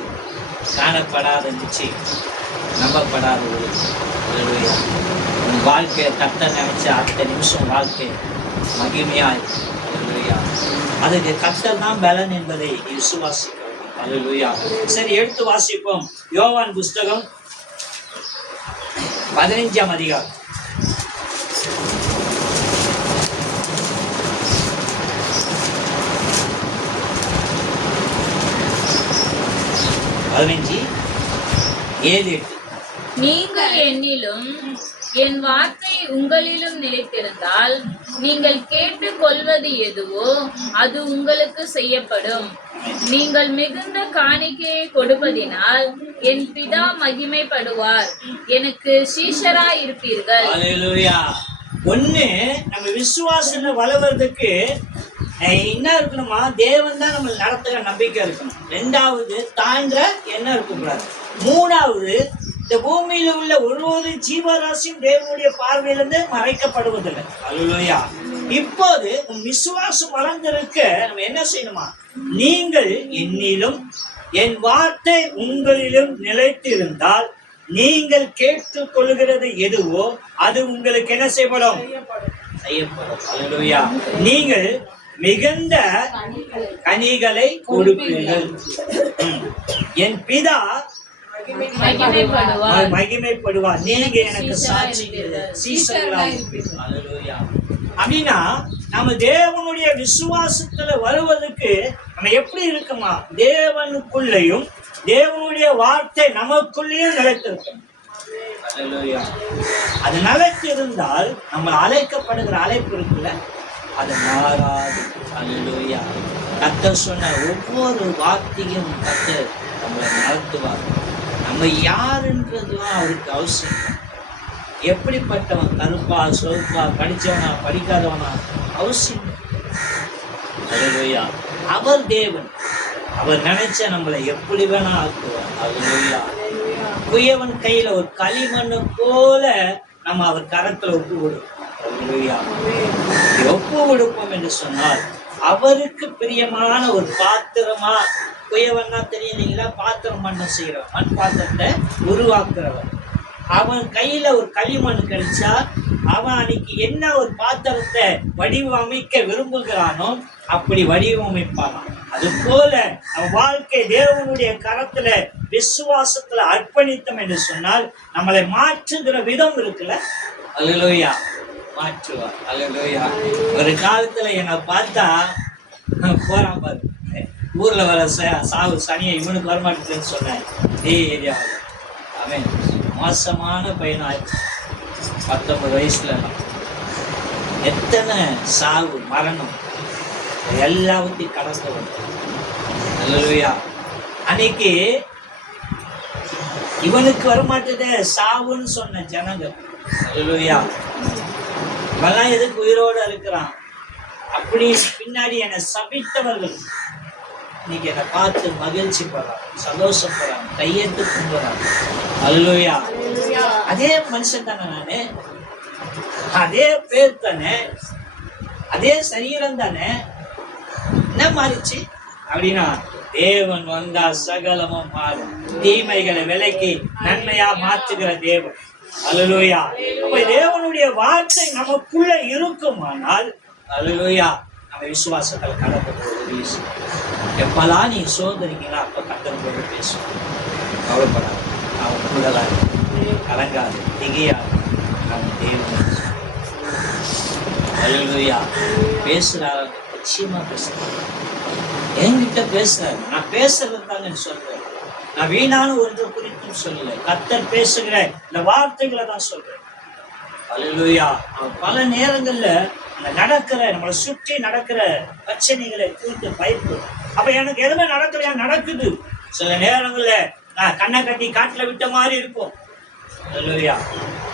காணப்படாத நிச்சயம், நம்பப்படாத ஒரு. அல்லேலூயா. உன் வாழ்க்கையை தட்ட நினைச்ச அடுத்த நிமிஷம் வாழ்க்கை மகிமையா இருக்கு. அல்லேலூயா. அதுக்கு கர்த்தர் தான் பலன் என்பதை விசுவாசி. அல்லேலூயா. சரி, எடுத்து வாசிப்போம். யோவான் புஸ்தகம் 15ஆம் அதிகாரம். 15:7-8. நீங்கள் என்னிலும் என் வார்த்தை உங்களிலும் நிலைத்திருந்தால் நீங்கள் கேட்டுக்கொள்வது எதுவோ அது உங்களுக்கு செய்யப்படும். நீங்கள் மிகுந்த காணிக்கையை கொடுப்பதினால் என் பிதா மகிமைப்படுவார். எனக்கு சீஷராய் இருப்பீர்கள். அல்லேலூயா. ஒண்ணு, நம்ம விசுவாசத்துல வளர்வதற்கு என்ன இருக்கணுமா? தேவன் தான் நம்ம நடத்துகிற நம்பிக்கை இருக்கணும். 2வது, தாழ்ந்த எண்ணம் இருக்கக்கூடாது. 3வது, இந்த பூமியில உள்ள ஒரு ஜீவராசியும் தேவனுடைய பார்வையிலிருந்து மறைக்கப்படுவதில்லை. அல்லேலூயா. இப்போது விசுவாசம் வளர்ந்திருக்க நம்ம என்ன செய்யணுமா? நீங்கள் என்னிலும் என் வார்த்தை உங்களிலும் நிலைத்திருந்தால் நீங்கள் கேட்டுக் கொள்கிறது எதுவோ அது உங்களுக்கு என்ன செய்யப்படும்? அல்லேலூயா. நீங்கள் மிகுந்த கனிகளை கொடுப்பீர்கள். என் பிதா மகிமைப்படுவார். நீங்க எனக்கு சீஷர்களாய் இருப்பீர்கள். அல்லேலூயா. அப்படின்னா நம்ம தேவனுடைய விசுவாசத்துல வருவதற்கு நம்ம எப்படி இருக்குமா? தேவனுக்குள்ளேயும் தேவனுடைய வார்த்தை நமக்குள்ளேயும் நிலைத்திருக்கணும். அல்லேலூயா. அது நிலைத்திருந்தால் நம்ம அழைக்கப்படுகிற அழைப்பு இருக்குல்ல, அது மாறாது. அல்லேலூயா. கர்த்தர் சொன்ன ஒவ்வொரு வார்த்தையும் கர்த்தர் நம்மளை நடத்துவார். நம்ம யாருன்றதுலாம் அவருக்கு அவசியம். எப்படிப்பட்டவன், கருப்பா சிவப்பா, படிச்சவனா படிக்காதவனா அவசியம். அல்லேலூயா. அவர் தேவன். அவர் நினைச்ச நம்மளை எப்படி வேணா ஆக்குவார். அல்லேலூயா. குயவன் கையில ஒரு களிமண்ணு போல நம்ம அவர் கரத்துல ஒப்பு கொடுப்போம். அல்லேலூயா. ஒப்பு கொடுப்போம் என்று சொன்னால் அவருக்கு பிரியமான ஒரு பாத்திரமா, குயவன்னா தெரியலீங்களா? பாத்திரம் பண்ண செய்கிறவன், மண் பாத்திரத்தை உருவாக்குறவன். அவன் கையில ஒரு களிமண் கழிச்சா அவன் அன்னைக்கு என்ன ஒரு பாத்திரத்தை வடிவமைக்க விரும்புகிறானோ அப்படி வடிவமைப்பான். அது போல நம்ம வாழ்க்கை தேவனுடைய கரத்துல விசுவாசத்துல அர்ப்பணித்தோம் என்று சொன்னால் நம்மளை மாற்றுகிற விதம் இருக்குல்ல. அல்லேலூயா. மாற்றுவார். அல்லேலூயா. ஒரு காலத்துல என்னை பார்த்தா போறான் பாரு, ஊர்ல வர சாவு சனியை இவனுக்கு வரமாட்டேன்னு சொன்னேன். ஏரியா அவன் மோசமான பையனாய் 19 வயசுல எத்தனை சாவு மரணம் எல்லாத்தையும் கடந்து வந்து. அல்லேலூயா. அன்னைக்கு இவனுக்கு வரமாட்டதே சாவுன்னு சொன்ன ஜனங்கள். அல்லேலூயா. இவெல்லாம் எதுக்கு உயிரோடு இருக்கிறான் அப்படி பின்னாடி என்னை சபித்தவர்கள் இன்னைக்கு என்னை பார்த்து மகிழ்ச்சி படுறாங்க, சந்தோஷப்படுறாங்க, கையெழுத்து கும்புறாங்க. அல்லேலூயா. அதே மனுஷன் தானே நானு, அதே பேர் தானே, அதே சரீரம் தானே. என்ன மாறிச்சு அப்படின்னா, தேவன் வந்தா சகலமும் மாறும். தீமைகளை விலக்கி நன்மையா மாற்றுகிற தேவன். அல்லேலூயா. அப்ப தேவனுடைய வார்த்தை நமக்குள்ள இருக்குமானால் அல்லேலூயா நம்ம விசுவாசத்துல கடந்து போது எப்பெல்லாம் நீ சோதரிங்களா அப்ப கத்தர் போது பேசுவோம். கவலைப்படாது, அவன் கூடலாம் கலங்காது, திகையாது. அவன் தேவன். அல்லேலூயா. பேசுறாரு, நிச்சயமா பேசுறாரு. என்கிட்ட பேசுறாரு. நான் பேசுறது தாங்க சொல்றேன். நான் வீணான ஒன்று குறித்தும் சொல்லல. கர்த்தர் பேசுகிற இந்த வார்த்தைகளை தான் சொல்றேன். அல்லேலூயா. பல நேரங்கள்ல நடக்கிற நம்மளை சுற்றி நடக்கிற பிரச்சனைகளை குறித்து பயப்படும். அப்ப எனக்கு எதுவுமே நடக்கலையா? நடக்குது. சில நேரங்கள்ல நான் கண்ணை கட்டி காட்டுல விட்ட மாதிரி இருக்கும். அல்லேலூயா.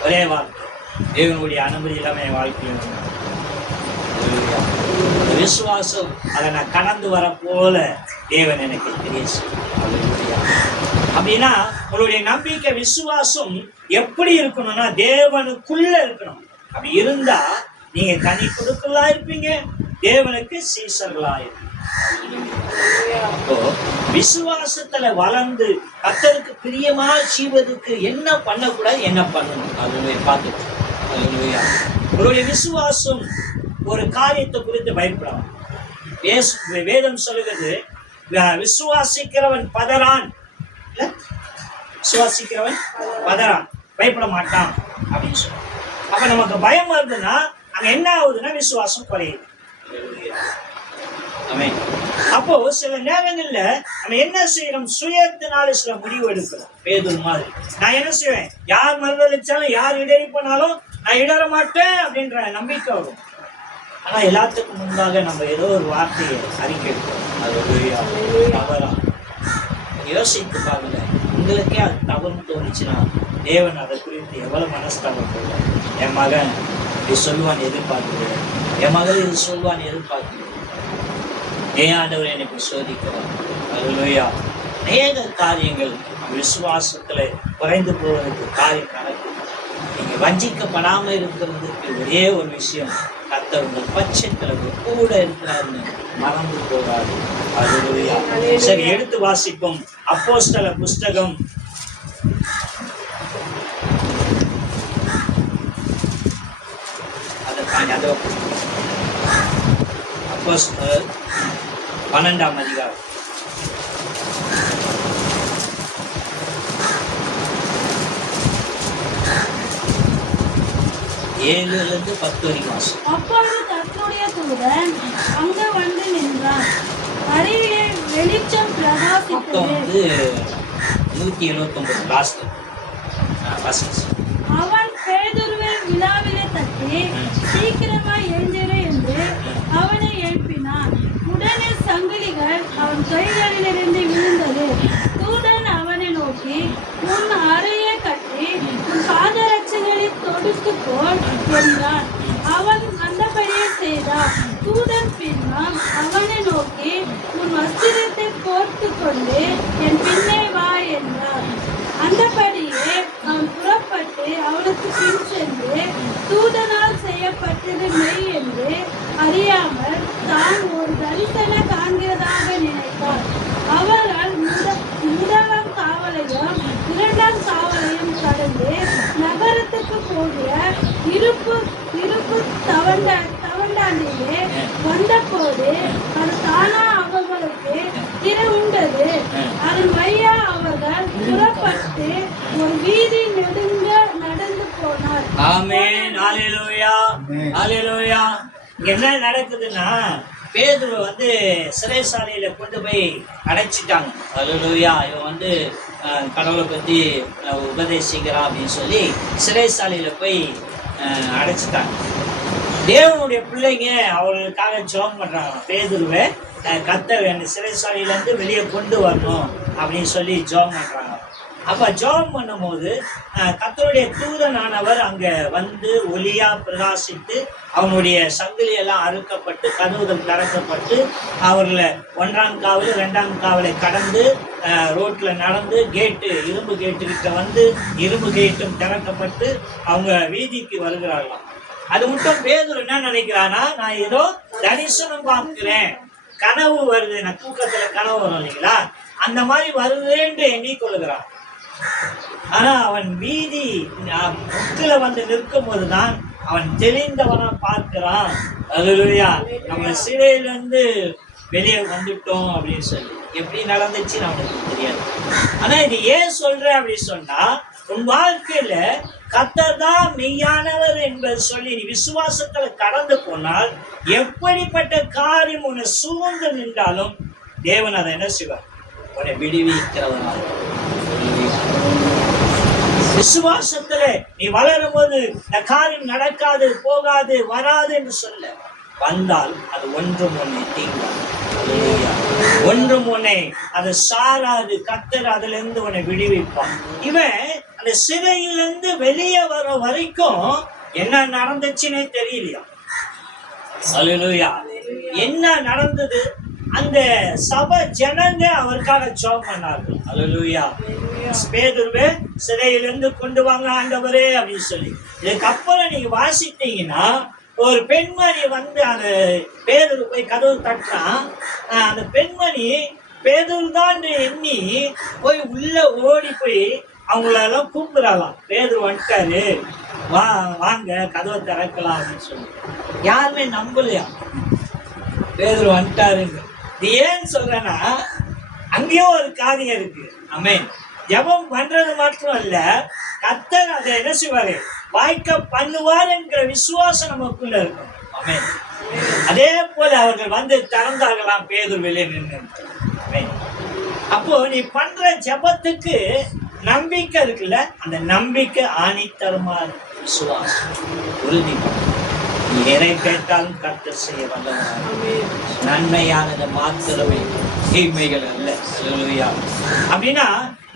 ஒரே வார்த்தை, தேவனுடைய அனுமதி இல்லாம என் வாழ்க்கையில் விசுவாசம் அதை நான் கடந்து வர போல தேவன் எனக்கு தெரிய. அப்படின்னா உங்களுடைய நம்பிக்கை விசுவாசம் எப்படி இருக்கணும்னா தேவனுக்குள்ள இருக்கணும். அப்படி இருந்தா நீங்க கனி கொடுக்கலா இருப்பீங்க, தேவனுக்கு சீஷர்களா இருப்பீங்க. அப்போ விசுவாசத்துல வளர்ந்து கர்த்தருக்கு பிரியமா செய்வதற்கு என்ன பண்ணக்கூடாது, என்ன பண்ணணும் அதுவே பார்த்து. உங்களுடைய விசுவாசம் ஒரு காரியத்தை குறித்து பயப்படலாம். வேதம் சொல்லுகிறது, விசுவாசிக்கிறவன் பதறான், விசுவாசிக்கிறவன் பதறான், பயப்பட மாட்டான் அப்படின்னு சொல்லுவான். அப்ப நமக்கு பயம் வருதுன்னா அங்க என்ன ஆகுதுன்னா விசுவாசம் குறையுது. அப்போ சில நேரங்கள்ல நம்ம என்ன செய்யறோம், சுயத்தினால சில முடிவு எடுக்கிறோம். பேதுரு மாதிரி நான் என்ன செய்வேன், யார் மறுதளிச்சாலும் யார் இடறி போனாலும் நான் இடற மாட்டேன் அப்படின்ற நம்பிக்கை வரும். ஆனா எல்லாத்துக்கும் முன்பாக நம்ம ஏதோ ஒரு வார்த்தையை அறிக்கை எடுக்கிறோம். அது தவறா யோசித்து பாருங்க. உங்களுக்கே அது தவறுன்னு தோணுச்சுன்னா தேவன் அதை குறித்து எவ்வளவு மனஸ்தாபப்படுவார். என் மகன் இது சொல்லுவான்னு எதிர்பார்க்கிறேன், என் மகள் இது சொல்லுவான்னு எதிர்பார்க்கிறேன். ஏன் ஆண்டவர் எனக்கு சோதிக்கிறார். அல்லேலூயா. அநேக காரியங்கள் விசுவாசத்துல குறைந்து போவதற்கு காரியம் நடக்கும். நீங்க வஞ்சிக்கப்படாம இருக்கிறதுக்கு ஒரே ஒரு விஷயம், கர்த்தர் உங்கள் பட்சத்துல கூட இருக்கிறாருன்னு மறந்து போகாது. அல்லேலூயா. சரி, எடுத்து வாசிப்போம். அப்போஸ்தலர் புஸ்தகம் 12ஆம் அதிகாரம். 7-10 வரைக்கும் வாசி. அப்பொழுது கர்த்தருடைய தூதன் அங்கே வந்து நின்றான். அறையிலே வெளிச்சம் பிரகாசித்தது. 179 லாஸ்ட் வாசி. அவன் பேதுருவை விழாவிலே தட்டி, சீக்கிரமாய் எழுந்திரு என்று அவனை எழுப்பினான். உடனே சங்கிலிகள் அவன் கைகளிலிருந்து விழுந்தது. தூதன் அவனை நோக்கி, உன் அறையை கட்டி உன் பாதரட்சைகளை தொடுத்துக்கொள் என்றான். அவன் அந்தபடியே செய்தான். தூதன் பின்னால் அவனை நோக்கி, உன் வஸ்திரத்தை போர்த்து கொண்டு என் பின்னே வா என்றார். அந்தபடியே அவன் புறப்பட்டு அவனுக்கு பின் சென்று தூதனால் செய்யப்பட்டது மெய் என்று அறியாமல் தான் ஒரு தரிசன காண்கிறதாக நினைத்தார். அவர்கள் முதலாம் காவலையும் 2ஆம் காவலையும் கடந்து நகரத்துக்கு போகிற இருப்பு தவண்டாண்டிலே வந்தபோது அது தானா அவர்களுக்கு திறவுண்டது. அதன் வழியா அவர்கள் புறப்பட்டு ஒரு வீதி நெடுங்க நடந்து போனார். ஆமென். அல்லேலூயா. அல்லேலூயா. என்ன நடக்குதுன்னா, பேதுரு வந்து சிறைசாலையில கொண்டு போய் அடைச்சிட்டாங்க. அல்லேலூயா. இவன் கடவுளை பத்தி உபதேசிக்கிறான் அப்படின்னு சொல்லி சிறைசாலையில போய் அடைச்சிட்டாங்க. தேவனுடைய பிள்ளைங்க அவர்களுக்காக ஜெபம் பண்றாங்க. பேதுருவை கர்த்தர் சிறைசாலையிலேருந்து வெளியே கொண்டு வரணும் அப்படின்னு சொல்லி ஜெபம் பண்றாங்க. அப்ப ஜெபம் பண்ணும்போது கர்த்தருடைய தூதனானவர் அங்க வந்து ஒளியா பிரகாசித்து அவனுடைய சங்கிலி எல்லாம் அறுக்கப்பட்டு கதவுகள் திறக்கப்பட்டு அவர்களை 1ஆம் காவல் 2ஆம் காவலை கடந்து ரோட்ல நடந்து இரும்பு கேட்டுக்கிட்ட வந்து இரும்பு கேட்டும் திறக்கப்பட்டு அவங்க வீதிக்கு வருகிறார்களாம். அது மட்டும் பேதுரு என்ன நினைக்கிறானா, நான் ஏதோ தரிசனம் பார்க்கிறேன், கனவு வருது, நான் தூக்கத்துல கனவு வரும் இல்லைங்களா, அந்த மாதிரி வருதுன்னு எண்ணிக்கொள்ளுகிறான். ஆனா அவன் வீதி முக்கில வந்து நிற்கும் போதுதான் அவன் தெளிந்தவனா பார்க்கிறான். அல்லேலூயா. நம்ம சிறையிலிருந்து வெளியே வந்துட்டோம் அப்படின்னு சொல்லி எப்படி நடந்துச்சுன்னு அவனுக்கு தெரியாது. ஆனா இது ஏன் சொல்ற அப்படின்னு சொன்னா, உன் வாழ்க்கையில கர்த்தர் தான் மெய்யானவர் என்பது சொல்லி நீ விசுவாசத்துல கடந்து போனால் எப்படிப்பட்ட காரியம் உன்னை சூழ்ந்து நின்றாலும் தேவன் அதை என்ன செய்வார், உன்னை விடுவிக்கிறவனாக. விசுவாசத்துல நீ வளரும் போது இந்த காரியம் நடக்காது, போகாது, வராது என்று சொல்ல, வந்தால் அது ஒன்றும் உன்னை தீங்காது, ஒன்றும் உன்னை அதை சாராது. கர்த்தர் அதுல இருந்து உன்னை விடுவிப்பான். இவன் அந்த சிறையிலிருந்து வெளியே வர வரைக்கும் என்ன நடந்துச்சுன்னே தெரியலையா. அல்லேலூயா. என்ன நடந்தது? அந்த சபை ஜனங்க அவருக்காக ஜெபம் பண்ணார்கள். அல்லேலூயா. பேதுருவே சிறையிலிருந்து கொண்டு வாங்க ஆண்டவரே அப்படின்னு சொல்லி. இதுக்கப்புறம் நீங்க வாசித்தீங்கன்னா, ஒரு பெண்மணி வந்து அந்த பேதுரு போய் கதவு தட்டுறான். அந்த பெண்மணி பேதுரு தான் எண்ணி போய் உள்ள ஓடி போய் அவங்களெல்லாம் கூப்பிடுறாளாம். பேதுரு வந்துட்டாரு, வாங்க கதவை திறக்கலாம் அப்படின்னு சொல்லி. யாருமே நம்பலையா பேதுரு வந்துட்டாருங்க. இது ஏன்னு சொல்றேன்னா, அங்கேயும் ஒரு காரியம் இருக்கு. ஆமென். ஜெபம் பண்றது மட்டும் இல்ல, கர்த்தர் அதை என்ன செய்வாரு, வாய்க்க பண்ணுவார் என்கிற விசுவாசம் நமக்குள்ள இருக்கும். ஆமென். அதே போல அவர்கள் வந்து திறந்தார்களாம் பேதுரு வெளியே நின்று. அப்போ நீ பண்ற ஜெபத்துக்கு நம்பிக்கை இருக்குல்ல, அந்த நம்பிக்கை ஆணித்தரமா விசுவாசம் உறுதி. நீ எதை கேட்டாலும் கர்த்தர் செய்ய வல்லவராக, நன்மையானது மாத்திரமே, தீமைகள் அல்ல. அல்லேலூயா. அப்படின்னா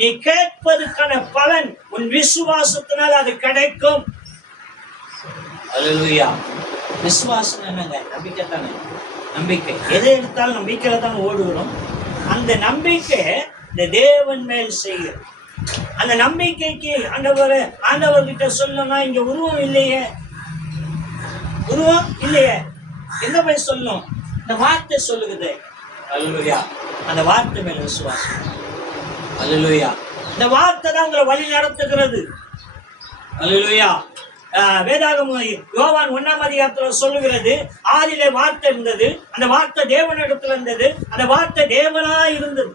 நீ கேட்பதற்கான பலன் உன் விசுவாசத்தினால் அது கிடைக்கும். அல்லேலூயா. விசுவாசம் என்னங்க? நம்பிக்கை தானே. நம்பிக்கை எதை எடுத்தாலும் நம்பிக்கையில தான் ஓடுகிறோம். அந்த நம்பிக்கை இந்த தேவன் மேல் செய்யும். அந்த நம்பிக்கைக்கு ஆண்டவர்கிட்ட சொல்லணும்னா இங்க உருவம் இல்லையே, உருவம் இல்லையே, என்ன போய் சொல்லணும்? இந்த வார்த்தை சொல்லுகிறது. அல்லேலூயா. அந்த வார்த்தை மேல விசுவாசம். அல்லேலூயா. இந்த வார்த்தை தான் உங்களை வழி நடத்துகிறது. அல்லேலூயா. வேதாகமம் யோவான் 1ஆம் அதிகாரத்துல சொல்லுகிறது, ஆதியிலே வார்த்தை இருந்தது, அந்த வார்த்தை தேவனிடத்துல இருந்தது, அந்த வார்த்தை தேவனா இருந்தது,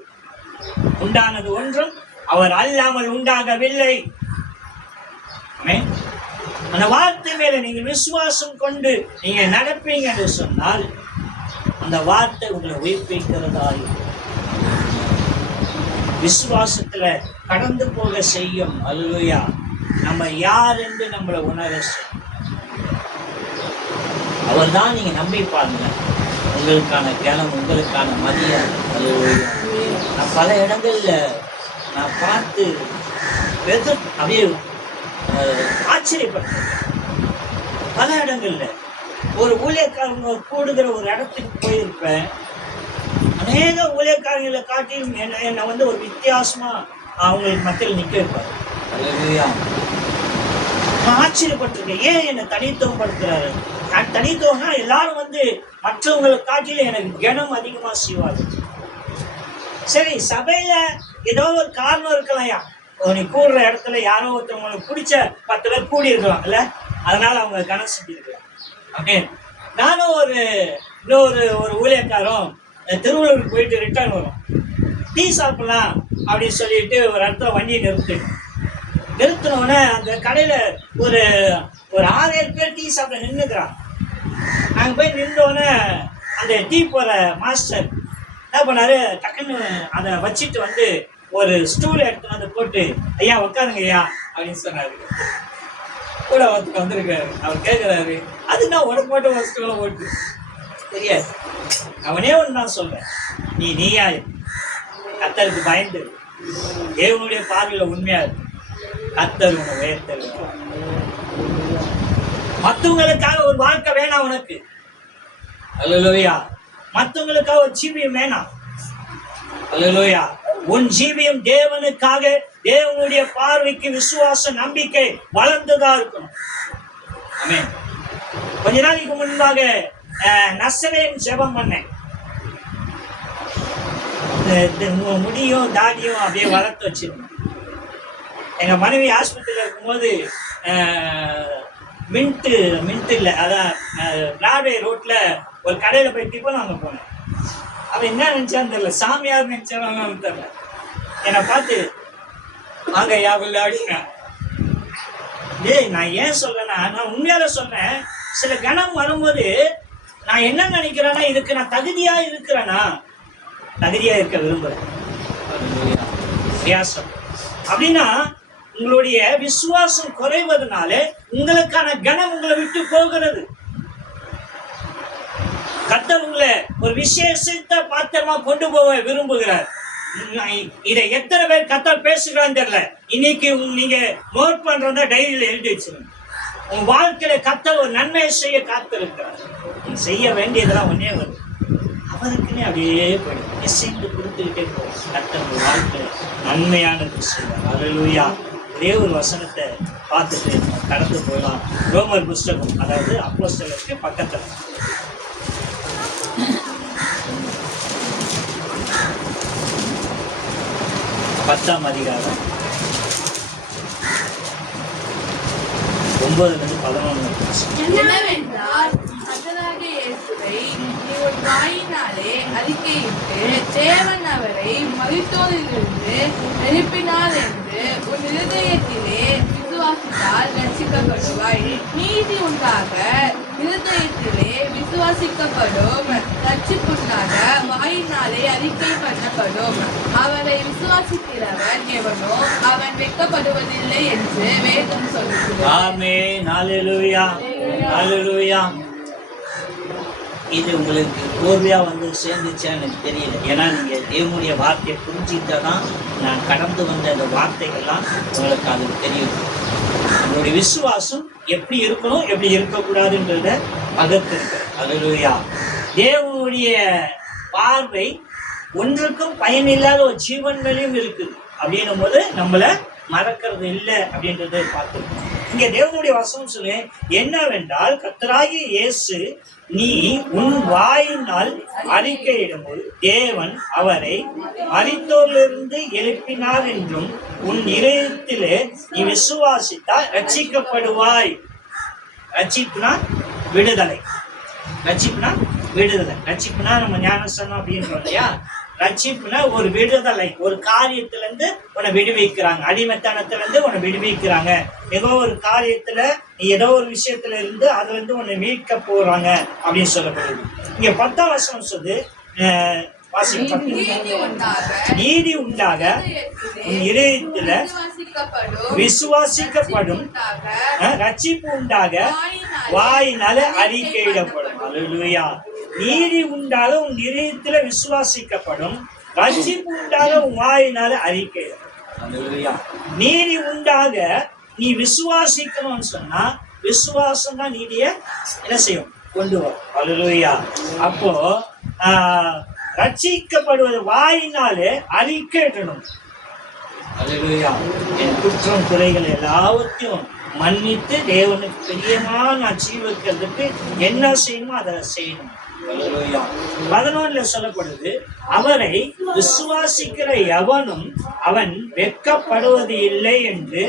உண்டானது ஒன்றும் அவர் அல்லாமல் உண்டாகவில்லை. அந்த வார்த்தை மேல நீங்க விசுவாசம் கொண்டு நீங்க நடப்பீங்க என்று சொன்னால் அந்த வார்த்தை உங்களை உயிர்ப்பிக்கிறதா. விசுவாசத்துல கடந்து போக செய்யும். அல்லேலூயா. நம்ம யார் என்று நம்மளை உணர செய்யும். அவர் தான் நீங்க நம்பி பாருங்க, உங்களுக்கான கனம், உங்களுக்கான மரியாதை. அல்லேலூயா. நான் பல இடங்கள்ல நான் பார்த்து அப்படியே ஆச்சரியப்பட்டேன். பல இடங்கள்ல ஒரு ஊழியக்காரங்க கூடுகிற ஒரு இடத்துக்கு போயிருப்பேன். அநேக ஊழியக்காரங்களை காட்டிலும் என்னை வந்து ஒரு வித்தியாசமா அவங்களுக்கு மத்தியில் நிக்க வைப்பாரு. அல்லேலூயா. நான் ஆச்சரியப்பட்டிருக்கேன். ஏன் என்னை தனித்துவம் படுத்துறாரு? நான் தனித்துவம்னா எல்லாரும் வந்து மற்றவங்களை காட்டிலும் எனக்கு கனம் அதிகமா செய்வாரு. சரி, சபையில ஏதோ ஒரு காரணம் இருக்கலையா, நீ கூடுற இடத்துல யாரோ ஒருத்தவங்களுக்கு பிடிச்ச 10 பேர் கூடி இருக்கலாம் இல்ல, அதனால அவங்க கனம் செஞ்சிருக்கலாம். அப்படின்னு நானும் இன்னொரு ஊழியக்காரம் திருவள்ளூருக்கு போயிட்டு ரிட்டர்ன் வரும், டீ சாப்பிடலாம் அப்படின்னு சொல்லிட்டு ஒரு இடத்துல வண்டியை நிறுத்தினோடனே அந்த கடையில ஒரு 6-7 பேர் டீ சாப்பிட நின்றுக்கிறான். நாங்கள் போய் நின்றோடனே அந்த டீ போற மாஸ்டர் என்ன பண்ணாரு, டக்குன்னு அதை வச்சுட்டு வந்து ஒரு ஸ்டூல் எடுத்து வந்து போட்டு, ஐயா உட்காருங்க ஐயா அப்படின்னு சொன்னாரு. கூட ஒருத்தர் வந்திருக்காரு. அவர் கேட்கிறாரு, அது நான் உடம்பு போட்டு ஒரு ஸ்டூலை போட்டு தெரியாது. அவனே ஒன்று நான் சொல்றேன், நீயா கர்த்தருக்கு பயந்து தேவனுடைய பார்வையில உண்மையா இருக்கு, கர்த்தர் உன்னை உயர்த்தருவார். மற்றவங்களுக்காக ஒரு வாழ்க்கை வேணாம் உனக்கு. அல்லேலூயா. மற்றவங்களுக்காக ஒரு ஜீவியம் வேணாம். அல்லேலூயா. உன் ஜீவியம் தேவனுக்காக, தேவனுடைய பார்வைக்கு விசுவாச நம்பிக்கை வளர்ந்ததா இருக்கணும். ஆமென். கொஞ்ச நாளைக்கு முன்பாக நசரேன் ஜெபம் பண்ணேன். முடியும் தாடியும் அப்படியே வளர்த்து வச்சிருந்தேன். எங்க மனைவி ஆஸ்பத்திரியில் இருக்கும்போது மின்ட் இல்லை, அதான் பிராட்வே ரோட்ல ஒரு கடையில போய் டிஃபன் வாங்க போனேன். அவன் என்ன நினைச்சான்னு தெரியல, சாமியார் நினைச்சான்னு தெரியல, என்னை பார்த்து வாங்க யாவில் அப்படின்னா. நான் ஏன் சொல்றேன்னா, நான் உண்மையால சொல்றேன், சில கணம் வரும்போது நான் என்ன நினைக்கிறேன்னா, இதுக்கு நான் தகுதியா இருக்கிறேன்னா, தகுதியா இருக்க விரும்புறேன். வியாசம் அப்படின்னா உங்களுடைய விசுவாசம் குறைவதனால உங்களுக்கான கனம் உங்களை விட்டு போகிறது. கர்த்தர் உங்களை ஒரு விசேஷத்தை பாத்திரமா கொண்டு போக விரும்புகிறார். இதை எத்தனை பேர் கர்த்தர் பேசுகிறான்னு தெரியல. இன்னைக்கு நீங்க நோட் பண்றதா டைரியில எழுதி வச்சிருங்க. உங்க வாழ்க்கையில கர்த்தர் ஒரு நன்மையை செய்ய காத்திருக்கிறார். நீங்க செய்ய வேண்டியதெல்லாம் ஒன்னே வரும், அவருக்குன்னே அப்படியே போயிடும், இசைந்து கொடுத்துக்கிட்டே போகும். கர்த்தர் உங்க வாழ்க்கையில நன்மையானது செய்வார். அல்லேலூயா. ஒரே ஒரு வசனத்தை பார்த்துட்டு கடந்து போகலாம். ரோமர் புஸ்தகம், அதாவது அப்போஸ்தலருக்கு பக்கத்துல 10ஆம் அதிகாரம் 9-11. என்னவென்றால் கர்த்தராகிய இயேசுவை நீ உன் வாயினாலே அறிக்கையிட்டு தேவன் அவரை மரித்தோரிலிருந்து எழுப்பினார் என்று உன் இருதயத்திலே விசுவாசித்தால் ரட்சிக்கப்படுவாய். நீதி உண்டாக இருதயத்திலே விசுவாசிக்கப்படும், ரட்சிப்புண்டாக வாயினாலே அறிக்கை பண்ணப்படும். அவரை விசுவாசிக்கிறவன் எவனோ அவன் வெட்கப்படுவதில்லை என்று வேதம் சொல்லுகிறது. ஆமென். ஹல்லேலூயா. ஹல்லேலூயா. இது உங்களுக்கு கோர்வையா வந்து சேர்ந்துச்சா எனக்கு தெரியல. ஏன்னா நீங்க தேவனுடைய வார்த்தையை புரிஞ்சுக்கிட்டாதான் நான் கடந்து வந்த அந்த வார்த்தைகள்லாம் உங்களுக்கு அது தெரியும். உங்களுடைய விசுவாசம் எப்படி இருக்கணும் எப்படி இருக்கக்கூடாதுன்றத பகத்து இருக்கு. ஹல்லேலூயா. தேவனுடைய பார்வை ஒன்றுக்கும் பயனில்லாத ஒரு ஜீவன் மேலேயும் இருக்குது அப்படின்னும் போது நம்மள மறக்கிறது இல்லை அப்படின்றத பார்த்துருக்கோம். இங்க தேவனுடைய வசனம் சொல்லு என்னவென்றால், கர்த்தராகிய இயேசு நீ உன் வாயினால் அறிக்கையிடும்போது தேவன் அவரை மரித்தோரிலிருந்து எழுப்பினார் என்றும் உன் இதயத்திலே நீ விசுவாசித்தால் ரட்சிக்கப்படுவாய். ரட்சிப்புனா விடுதலை. ரட்சிப்புனா விடுதலை. ரட்சிப்புனா நம்ம ஞானஸ்தானம் அப்படின்றோம் இல்லையா? ரட்சிப்புனா ஒரு விடுதலை. ஒரு காரியத்திலிருந்து உன்னை விடுவிக்கிறாங்க, அடிமைத்தனத்திலிருந்து உன்னை விடுவிக்கிறாங்க. ஏதோ ஒரு காரியத்துல நீ ஏதோ ஒரு விஷயத்துல இருந்து அதுல இருந்து உன்னை மீட்க போறாங்க அப்படின்னு சொல்லப்படுது. இங்க 10ஆம் வசனம் சொல்லு, நீதி உண்டாக உன் இதயத்துல விசுவாசிக்கப்படும், ரட்சிப்பு உண்டாக வாயினால அறிக்கையிடப்படும். அல்லேலூயா. நீதி உண்டாக உன் இதயத்துல விசுவாசிக்கப்படும், ரட்சிப்பு உண்டாக உன் வாயினால அறிக்கையிடப்படும். அல்லேலூயா. நீதி உண்டாக நீ விசுவாசிக்கணும்னு சொன்னா விசுவாசம் தான் நீதியை என்ன செய்யும்? கொண்டு வரும். அல்லேலூயா. அப்போ ரட்சிக்கப்படுவது வாயினாலே அறிக்கையிடணும். அல்லேலூயா. என் குற்றம் குறைகள் எல்லாவற்றையும் மன்னித்து தேவனுக்கு பிரியமா நான் ஜீவிக்கிறதுக்கு என்ன செய்யணுமோ அதை செய்யணும். 11 சொல்லப்படுது, அவரை விசுவாசிக்கிற எவனும் அவன் வெட்கப்படுவது இல்லை என்று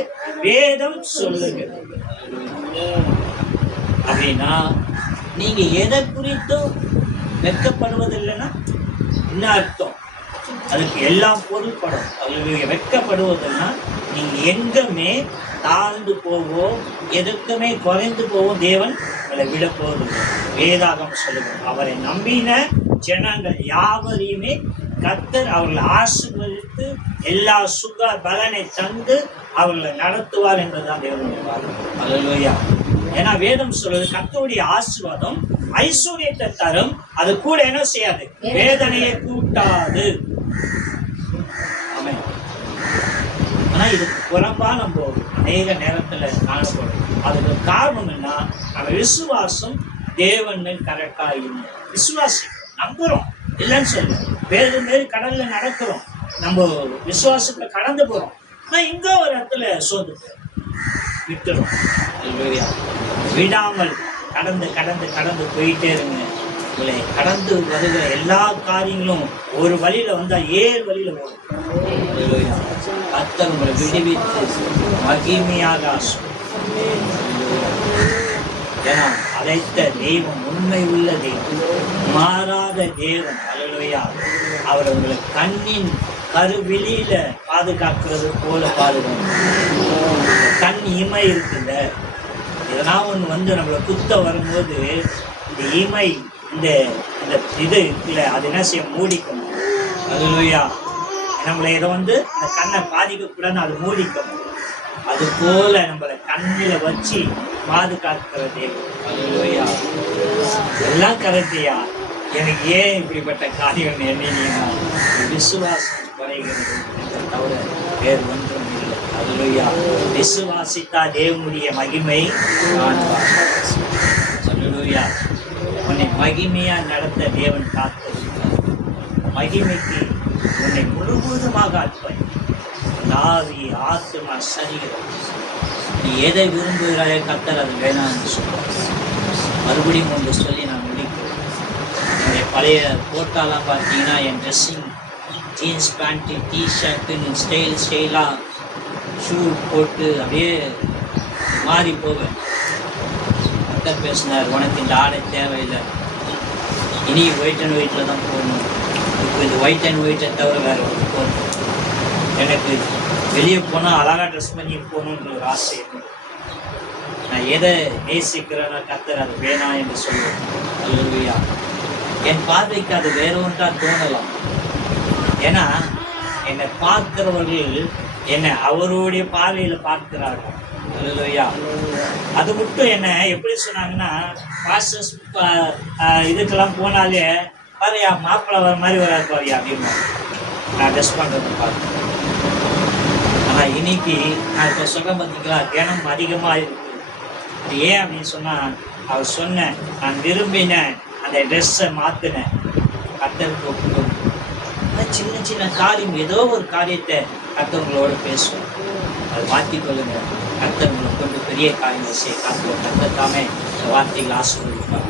வேதம் சொல்லுகிறது. அப்படின்னா நீங்க எதை குறித்தும் வெட்கப்படுவதில்லைன்னா என்ன அர்த்தம்? அதுக்கு எல்லாம் பொருள்படும். அதில் வெட்கப்படுவதுன்னா நீங்க எங்குமே தாழ்ந்து போவோம், எதுக்குமே குறைந்து போவோம் தேவன் உங்களை விட போகுது. வேதாகம் சொல்லுவோம், அவரை நம்பின ஜனங்கள் யாவரையுமே கர்த்தர் அவர்களை ஆசீர்வதித்து எல்லா சுக பலனை தந்து அவர்களை நடத்துவார் என்பதுதான் தேவனுடைய வார்த்தை. அல்லேலூயா. ஏன்னா வேதம் சொல்றது கர்த்தருடைய ஆசீர்வாதம் ஐஸ்வர்யத்தை தரும், அது கூட என்ன செய்யாது? வேதனையை கூட்டாது. ஆமென். ஆனா இது புறம்பா நம்ம அநேக நேரத்துல காணப்படும். அதுக்கு காரணம் என்ன? நம்ம விசுவாசம் தேவன் மேல் கரெக்டா இல்லை. விசுவாசி நம்புறோம் இல்லைன்னு சொல்ல, வேறு மேல் கடல்ல நடக்கிறோம், நம்ம விசுவாசத்தை கடந்து போறோம். ஆனா இங்க ஒரு இடத்துல சோர்ந்து விட்டுறோம். விடாமல் கடந்து கடந்து கடந்து போயிட்டே இருங்க. உங்களை கடந்து வருகிற எல்லா காரியங்களும் ஒரு வழியில வந்தா 7 வழியில வரும். கர்த்தர் உங்களை விடுவித்து மகிமையாக ஏன்னா அழைத்த தெய்வம் உண்மை உள்ள தெய்வம், மாறாத தேவன். அல்லேலூயா. அவர் உங்களை கண்ணின் கருவிழியில பாதுகாக்கிறது போல பாதுகாக்கும். கண் இமை இருக்குல்ல, இதெல்லாம் ஒன்று வந்து நம்மளை குத்த வரும்போது இந்த இமை இந்த இது இருக்குல்ல, அது என்ன செய்ய? மூடிக்கணும். அல்லேலூயா. நம்மளை இதை வந்து அந்த கண்ணை பாதிக்கக்கூடாதுன்னு அது மூடிக்கணும். அது போல நம்மளை கண்ணில் வச்சு பாதுகாக்கிற தேவன். அல்லேலூயா. எல்லாம் கரெக்டியா? எனக்கு ஏன் இப்படிப்பட்ட காரியம் எண்ணினீங்கன்னா விசுவாசம் குறைகிறது தவிர வேறு ஒன்றும் இல்லை. அல்லேலூயா. விசுவாசித்தா தேவனுடைய மகிமை காண்பார். அல்லேலூயா. உன்னை மகிமையா நடத்த தேவன் காத்திருக்கிறார். மகிமைக்கு உன்னை முழுவதுமாக அர்ப்பணி. ஆவி, ஆத்மா, சரீரம், நீ எதை விரும்புகிறாயோ கர்த்தர் அது வேணாம்னு சொல்லுவார். மறுபடியும் ஒன்று சொல்லி நான் முடிக்கிறேன். என்னுடைய பழைய போட்டாலாம் பார்த்தீங்கன்னா என் ட்ரெஸ்ஸிங் ஜீன்ஸ் பேண்ட்டு, டிஷர்ட்டுன்னு ஸ்டைலாக ஷூ போட்டு அப்படியே மாறி போவேன். கர்த்தர் பேசினார், உனக்கு இந்த ஆடை தேவையில்லை, இனி ஒயிட் அண்ட் ஒயிட்டில் தான் போகணும். இப்போ இந்த ஒயிட் அண்ட் ஒயிட்டை தவிர வேறு ஒன்று போகணும். எனக்கு வெளியே போனால் அழகாக ட்ரெஸ் பண்ணி போகணுன்ற ஒரு ஆசை. நான் நான் எதை நேசிக்கிறேன்னா கர்த்தர் அது வேணாம் என்று சொல்லுவேன். அல்லேலூயா. என் பார்வைக்கு அது வேற ஒன்றா தோணலாம். ஏன்னா என்னை பார்க்கிறவர்கள் என்னை அவருடைய பார்வையில பார்க்கிறார்கள். அல்லேலூயா. அது மட்டும் என்ன எப்படி சொன்னாங்கன்னா, பாஸ்டர்ஸ் இதுக்கெல்லாம் போனாலே பாருயா மாப்பிள்ளை வர மாதிரி வராது பாருயா அப்படின்னு நான் டெஸ்ட் பண்றது பார்த்து. ஆனா இன்னைக்கு நான் இப்போ சொல்ல பார்த்தீங்களா, தினம் அதிகமாக இருக்கு. அது ஏன் அப்படின்னு சொன்னா, அவர் சொன்ன நான் விரும்பின அந்த ட்ரெஸ்ஸை மாத்தினேன் கர்த்தருக்கு ஒப்புக்கொண்டு. சின்ன சின்ன காரியம், ஏதோ ஒரு காரியத்தை கர்த்தவங்களோட பேசுவோம். அதை மாற்றிக்கொள்ளுங்க. கர்த்தர் உங்களை கொண்டு பெரிய காரியங்களை செய்ய காத்துவோம். கர்த்தர் தாமே இந்த வார்த்தைகள் ஆசீர்வதிப்பார்.